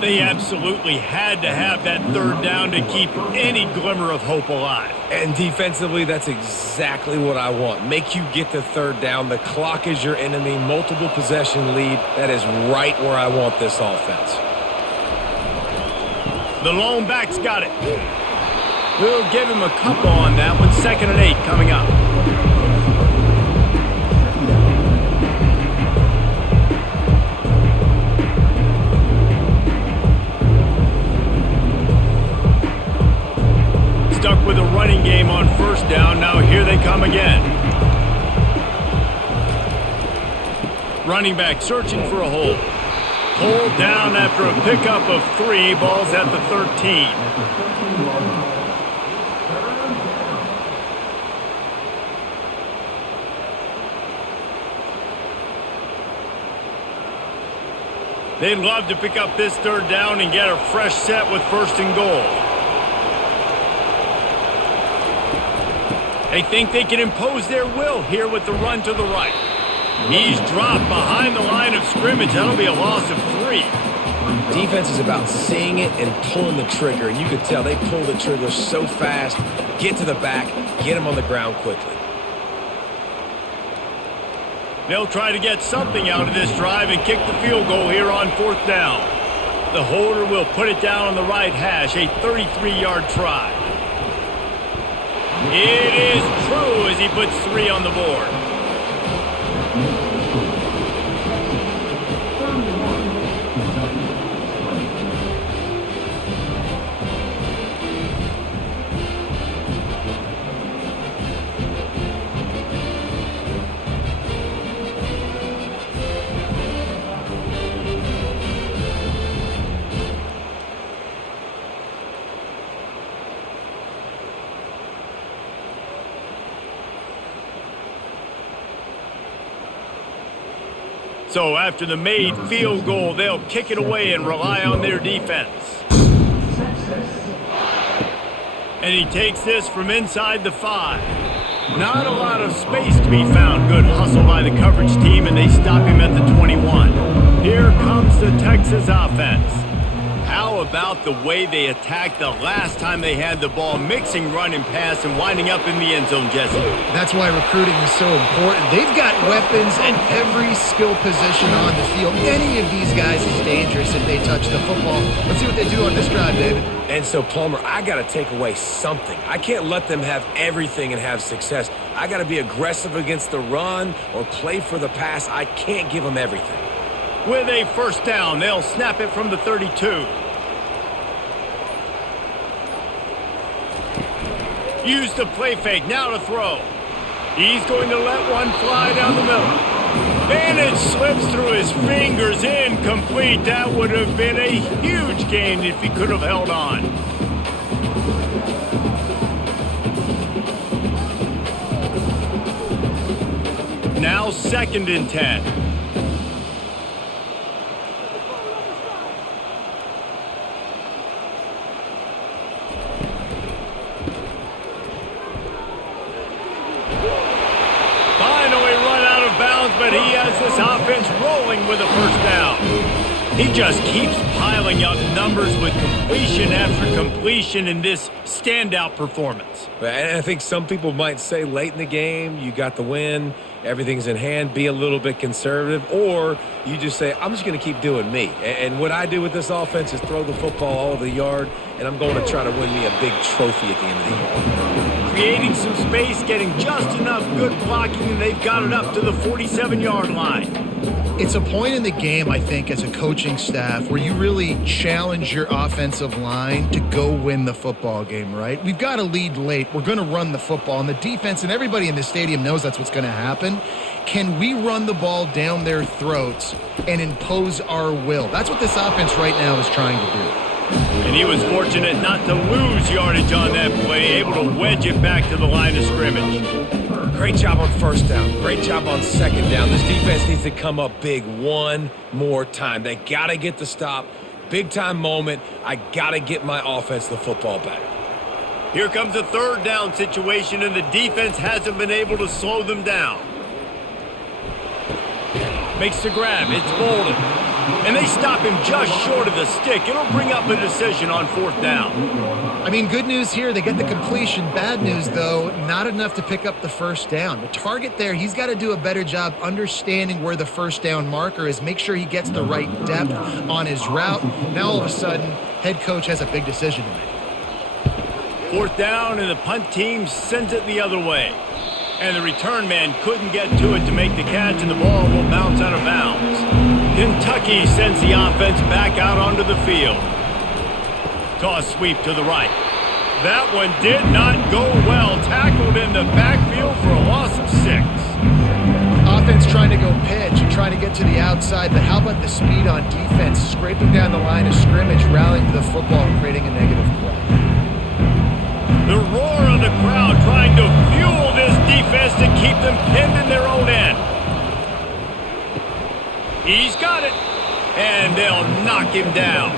They absolutely had to have that third down to keep any glimmer of hope alive. And defensively, that's exactly what I want. Make you get the third down. The clock is your enemy. Multiple possession lead. That is right where I want this offense. The lone back's got it. We'll give him a couple on that one. 2nd and 8 coming up. Stuck with a running game on first down. Now here they come again. Running back searching for a hole. Pulled down after a pickup of 3. Ball's at the 13. They'd love to pick up this third down and get a fresh set with 1st and goal. They think they can impose their will here with the run to the right. He's dropped behind the line of scrimmage. That'll be a loss of 3. Defense is about seeing it and pulling the trigger. And you could tell they pull the trigger so fast. Get to the back, get him on the ground quickly. They'll try to get something out of this drive and kick the field goal here on 4th down. The holder will put it down on the right hash, a 33-yard try. It is true as he puts 3 on the board. So after the made field goal, they'll kick it away and rely on their defense. And he takes this from inside the 5. Not a lot of space to be found. Good hustle by the coverage team, and they stop him at the 21. Here comes the Texas offense. How about the way they attacked the last time they had the ball, mixing run and pass and winding up in the end zone, Jesse? That's why recruiting is so important. They've got weapons at every skill position on the field. Any of these guys is dangerous if they touch the football. Let's see what they do on this drive, David. And so, Palmer, I got to take away something. I can't let them have everything and have success. I got to be aggressive against the run or play for the pass. I can't give them everything. With a first down, they'll snap it from the 32. Use the play fake, now to throw. He's going to let one fly down the middle. And it slips through his fingers, incomplete. That would have been a huge gain if he could have held on. Now 2nd and 10. But he has this offense rolling with a first down. He just keeps piling up numbers with completion after completion in this standout performance. And I think some people might say late in the game, you got the win, everything's in hand, be a little bit conservative, or you just say, I'm just going to keep doing me. And what I do with this offense is throw the football all over the yard, and I'm going to try to win me a big trophy at the end of the year. Creating some space, getting just enough good blocking, and they've got it up to the 47-yard line. It's a point in the game, I think, as a coaching staff where you really challenge your offensive line to go win the football game, right? We've got to lead late. We're going to run the football. And the defense and everybody in the stadium knows that's what's going to happen. Can we run the ball down their throats and impose our will? That's what this offense right now is trying to do. And he was fortunate not to lose yardage on that play, able to wedge it back to the line of scrimmage. Great job on first down. Great job on second down. This defense needs to come up big one more time. They got to get the stop. Big-time moment. I got to get my offense the football back. Here comes a third down situation, and the defense hasn't been able to slow them down. Makes the grab. It's Bolden. And they stop him just short of the stick. It'll bring up a decision on fourth down. I mean, good news here. They get the completion. Bad news, though, not enough to pick up the first down. The target there, he's got to do a better job understanding where the first down marker is, make sure he gets the right depth on his route. Now, all of a sudden, head coach has a big decision to make. Fourth down, and the punt team sends it the other way. And the return man couldn't get to it to make the catch, and the ball will bounce out of bounds. Kentucky sends the offense back out onto the field. Toss sweep to the right. That one did not go well. Tackled in the backfield for a loss of 6. Offense trying to go pitch and trying to get to the outside, but how about the speed on defense? Scraping down the line of scrimmage, rallying to the football, and creating a negative play. The roar of the crowd trying to fuel this defense to keep them pinned in their own end. He's got it, and they'll knock him down.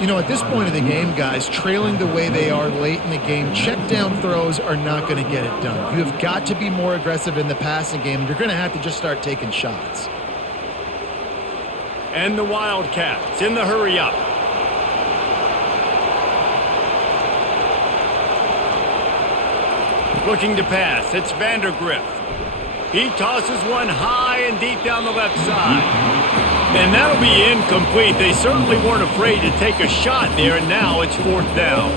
You know, at this point of the game, guys, trailing the way they are late in the game, check down throws are not going to get it done. You have got to be more aggressive in the passing game. You're going to have to just start taking shots. And the Wildcats in the hurry up. Looking to pass, it's Vandergrift. He tosses one high and deep down the left side. And that'll be incomplete. They certainly weren't afraid to take a shot there, and now it's fourth down.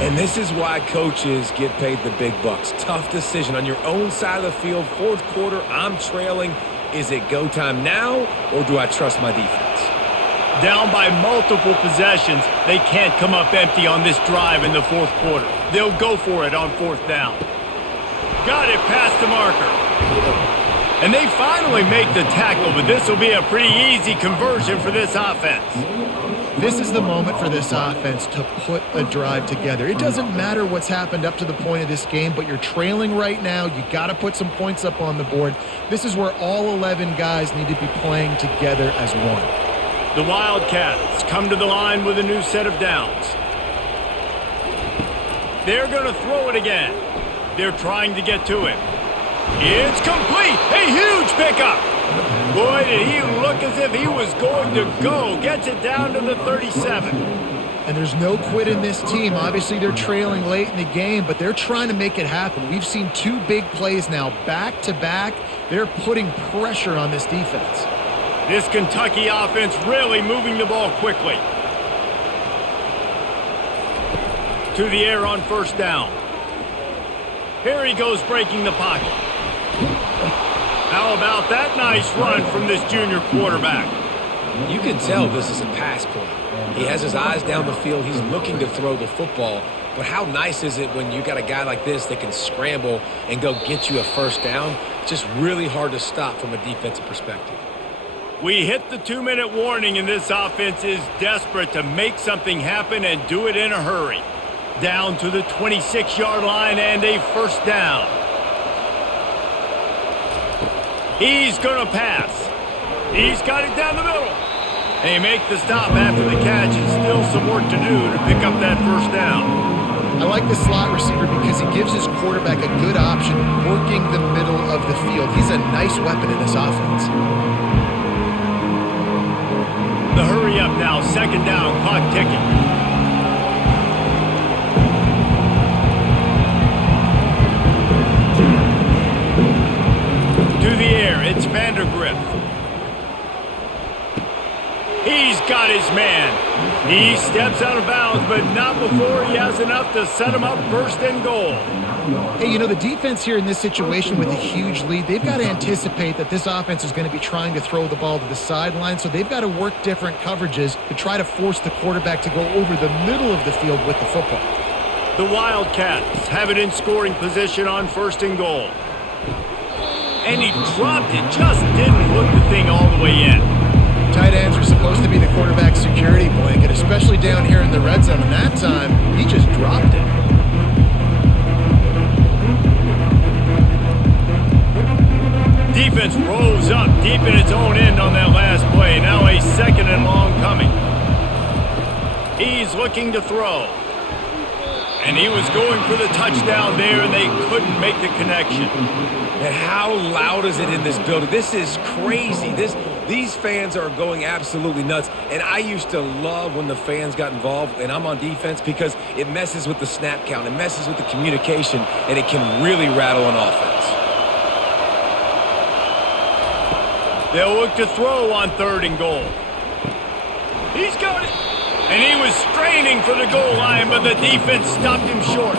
And this is why coaches get paid the big bucks. Tough decision on your own side of the field. Fourth quarter, I'm trailing. Is it go time now, or do I trust my defense? Down by multiple possessions, they can't come up empty on this drive in the fourth quarter. They'll go for it on fourth down. Got it past the marker. And they finally make the tackle, but this will be a pretty easy conversion for this offense. This is the moment for this offense to put a drive together. It doesn't matter what's happened up to the point of this game, but you're trailing right now. You got to put some points up on the board. This is where all 11 guys need to be playing together as one. The Wildcats come to the line with a new set of downs. They're going to throw it again. They're trying to get to him. It's complete. A huge pickup. Boy, did he look as if he was going to go. Gets it down to the 37. And there's no quit in this team. Obviously, they're trailing late in the game, but they're trying to make it happen. We've seen 2 big plays now back to back. They're putting pressure on this defense. This Kentucky offense really moving the ball quickly. To the air on first down. Here he goes breaking the pocket. How about that nice run from this junior quarterback? You can tell this is a pass play. He has his eyes down the field. He's looking to throw the football. But how nice is it when you got a guy like this that can scramble and go get you a first down? It's just really hard to stop from a defensive perspective. We hit the 2-minute warning, and this offense is desperate to make something happen and do it in a hurry. Down to the 26-yard line and a first down. He's going to pass. He's got it down the middle. They make the stop after the catch, and still some work to do to pick up that first down. I like the slot receiver because he gives his quarterback a good option working the middle of the field. He's a nice weapon in this offense. The hurry up now, second down, clock ticking. To the air, it's Vandergrift. He's got his man. He steps out of bounds, but not before he has enough to set him up first and goal. Hey, you know, the defense here in this situation with a huge lead, they've got to anticipate that this offense is going to be trying to throw the ball to the sideline, so they've got to work different coverages to try to force the quarterback to go over the middle of the field with the football. The Wildcats have it in scoring position on first and goal. And he dropped it, just didn't hook the thing all the way in. Tight ends are supposed to be the quarterback's security blanket, especially down here in the red zone, and that time, he just dropped it. Defense rolls up deep in its own end on that last play. Now a second and long coming. He's looking to throw. And he was going for the touchdown there, and they couldn't make the connection. And how loud is it in this building? This is crazy. These fans are going absolutely nuts. And I used to love when the fans got involved, and I'm on defense, because it messes with the snap count. It messes with the communication, and it can really rattle an offense. They'll look to throw on third and goal. He's got it. And he was straining for the goal line, but the defense stopped him short.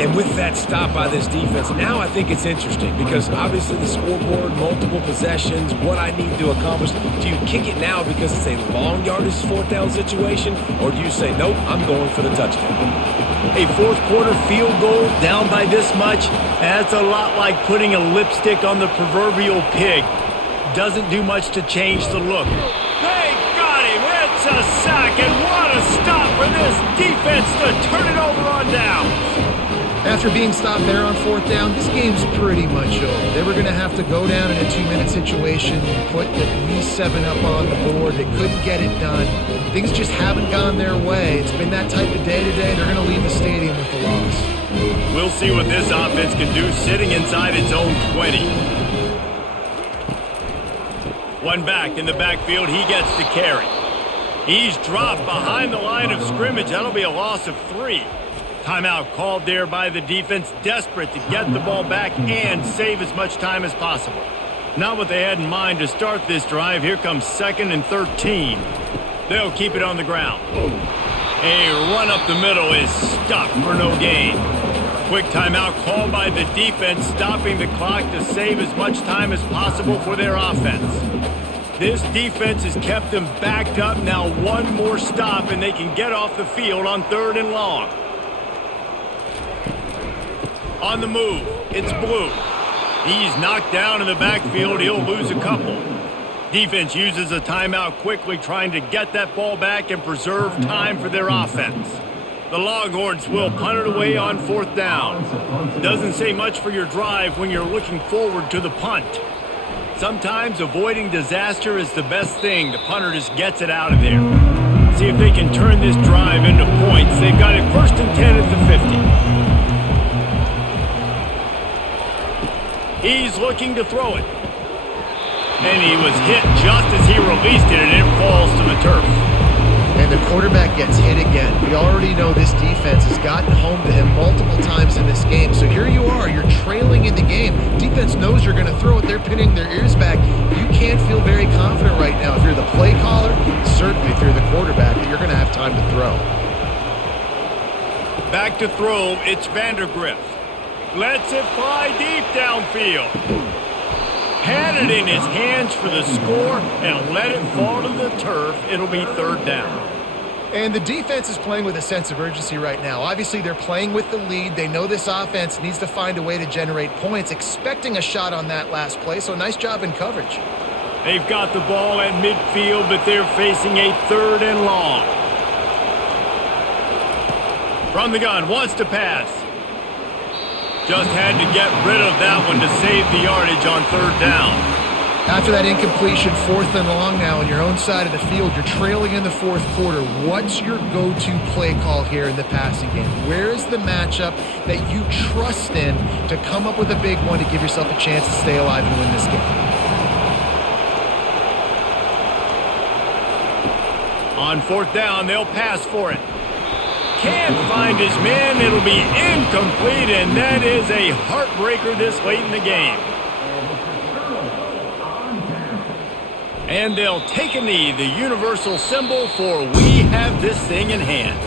And with that stop by this defense, now I think it's interesting, because obviously the scoreboard, multiple possessions, what I need to accomplish. Do you kick it now because it's a long yardage fourth down situation, or do you say, nope, I'm going for the touchdown? A fourth quarter field goal down by this much, that's a lot like putting a lipstick on the proverbial pig. Doesn't do much to change the look. They got him. It's a sack, and what a stop for this defense to turn it over on downs. After being stopped there on fourth down, this game's pretty much over. They were going to have to go down in a 2-minute situation, put at least 7 up on the board. They couldn't get it done. Things just haven't gone their way. It's been that type of day today. They're going to leave the stadium with the loss. We'll see what this offense can do sitting inside its own 20. One back in the backfield, he gets the carry. He's dropped behind the line of scrimmage. That'll be a loss of 3. Timeout called there by the defense, desperate to get the ball back and save as much time as possible. Not what they had in mind to start this drive. Here comes 2nd and 13. They'll keep it on the ground. A run up the middle is stopped for no gain. Quick timeout called by the defense, stopping the clock to save as much time as possible for their offense. This defense has kept them backed up. Now one more stop and they can get off the field on 3rd and long. On the move, it's Blue. He's knocked down in the backfield. He'll lose a couple. Defense uses a timeout quickly, trying to get that ball back and preserve time for their offense. The Longhorns will punt it away on 4th down. Doesn't say much for your drive when you're looking forward to the punt. Sometimes avoiding disaster is the best thing. The punter just gets it out of there. See if they can turn this drive into points. They've got it 1st and 10 at the 50. He's looking to throw it. And he was hit just as he released it, and it falls to the turf. And the quarterback gets hit again. We already know this defense has gotten home to him multiple times in this game. So here you are, you're trailing in the game. Defense knows you're going to throw it. They're pinning their ears back. You can't feel very confident right now. If you're the play caller, certainly if you're the quarterback, that you're going to have time to throw. Back to throw, it's Vandergrift. Lets it fly deep downfield. Had it in his hands for the score and let it fall to the turf. It'll be 3rd down. And the defense is playing with a sense of urgency right now. Obviously, they're playing with the lead. They know this offense needs to find a way to generate points, expecting a shot on that last play, so nice job in coverage. They've got the ball at midfield, but they're facing a 3rd and long. From the gun, wants to pass. Just had to get rid of that one to save the yardage on 3rd down. After that incompletion, 4th and long now on your own side of the field, you're trailing in the 4th quarter. What's your go-to play call here in the passing game? Where is the matchup that you trust in to come up with a big one to give yourself a chance to stay alive and win this game? On fourth down, they'll pass for it. Can't find his man. It'll be incomplete, and that is a heartbreaker this late in the game. And they'll take a knee, the universal symbol for we have this thing in hand.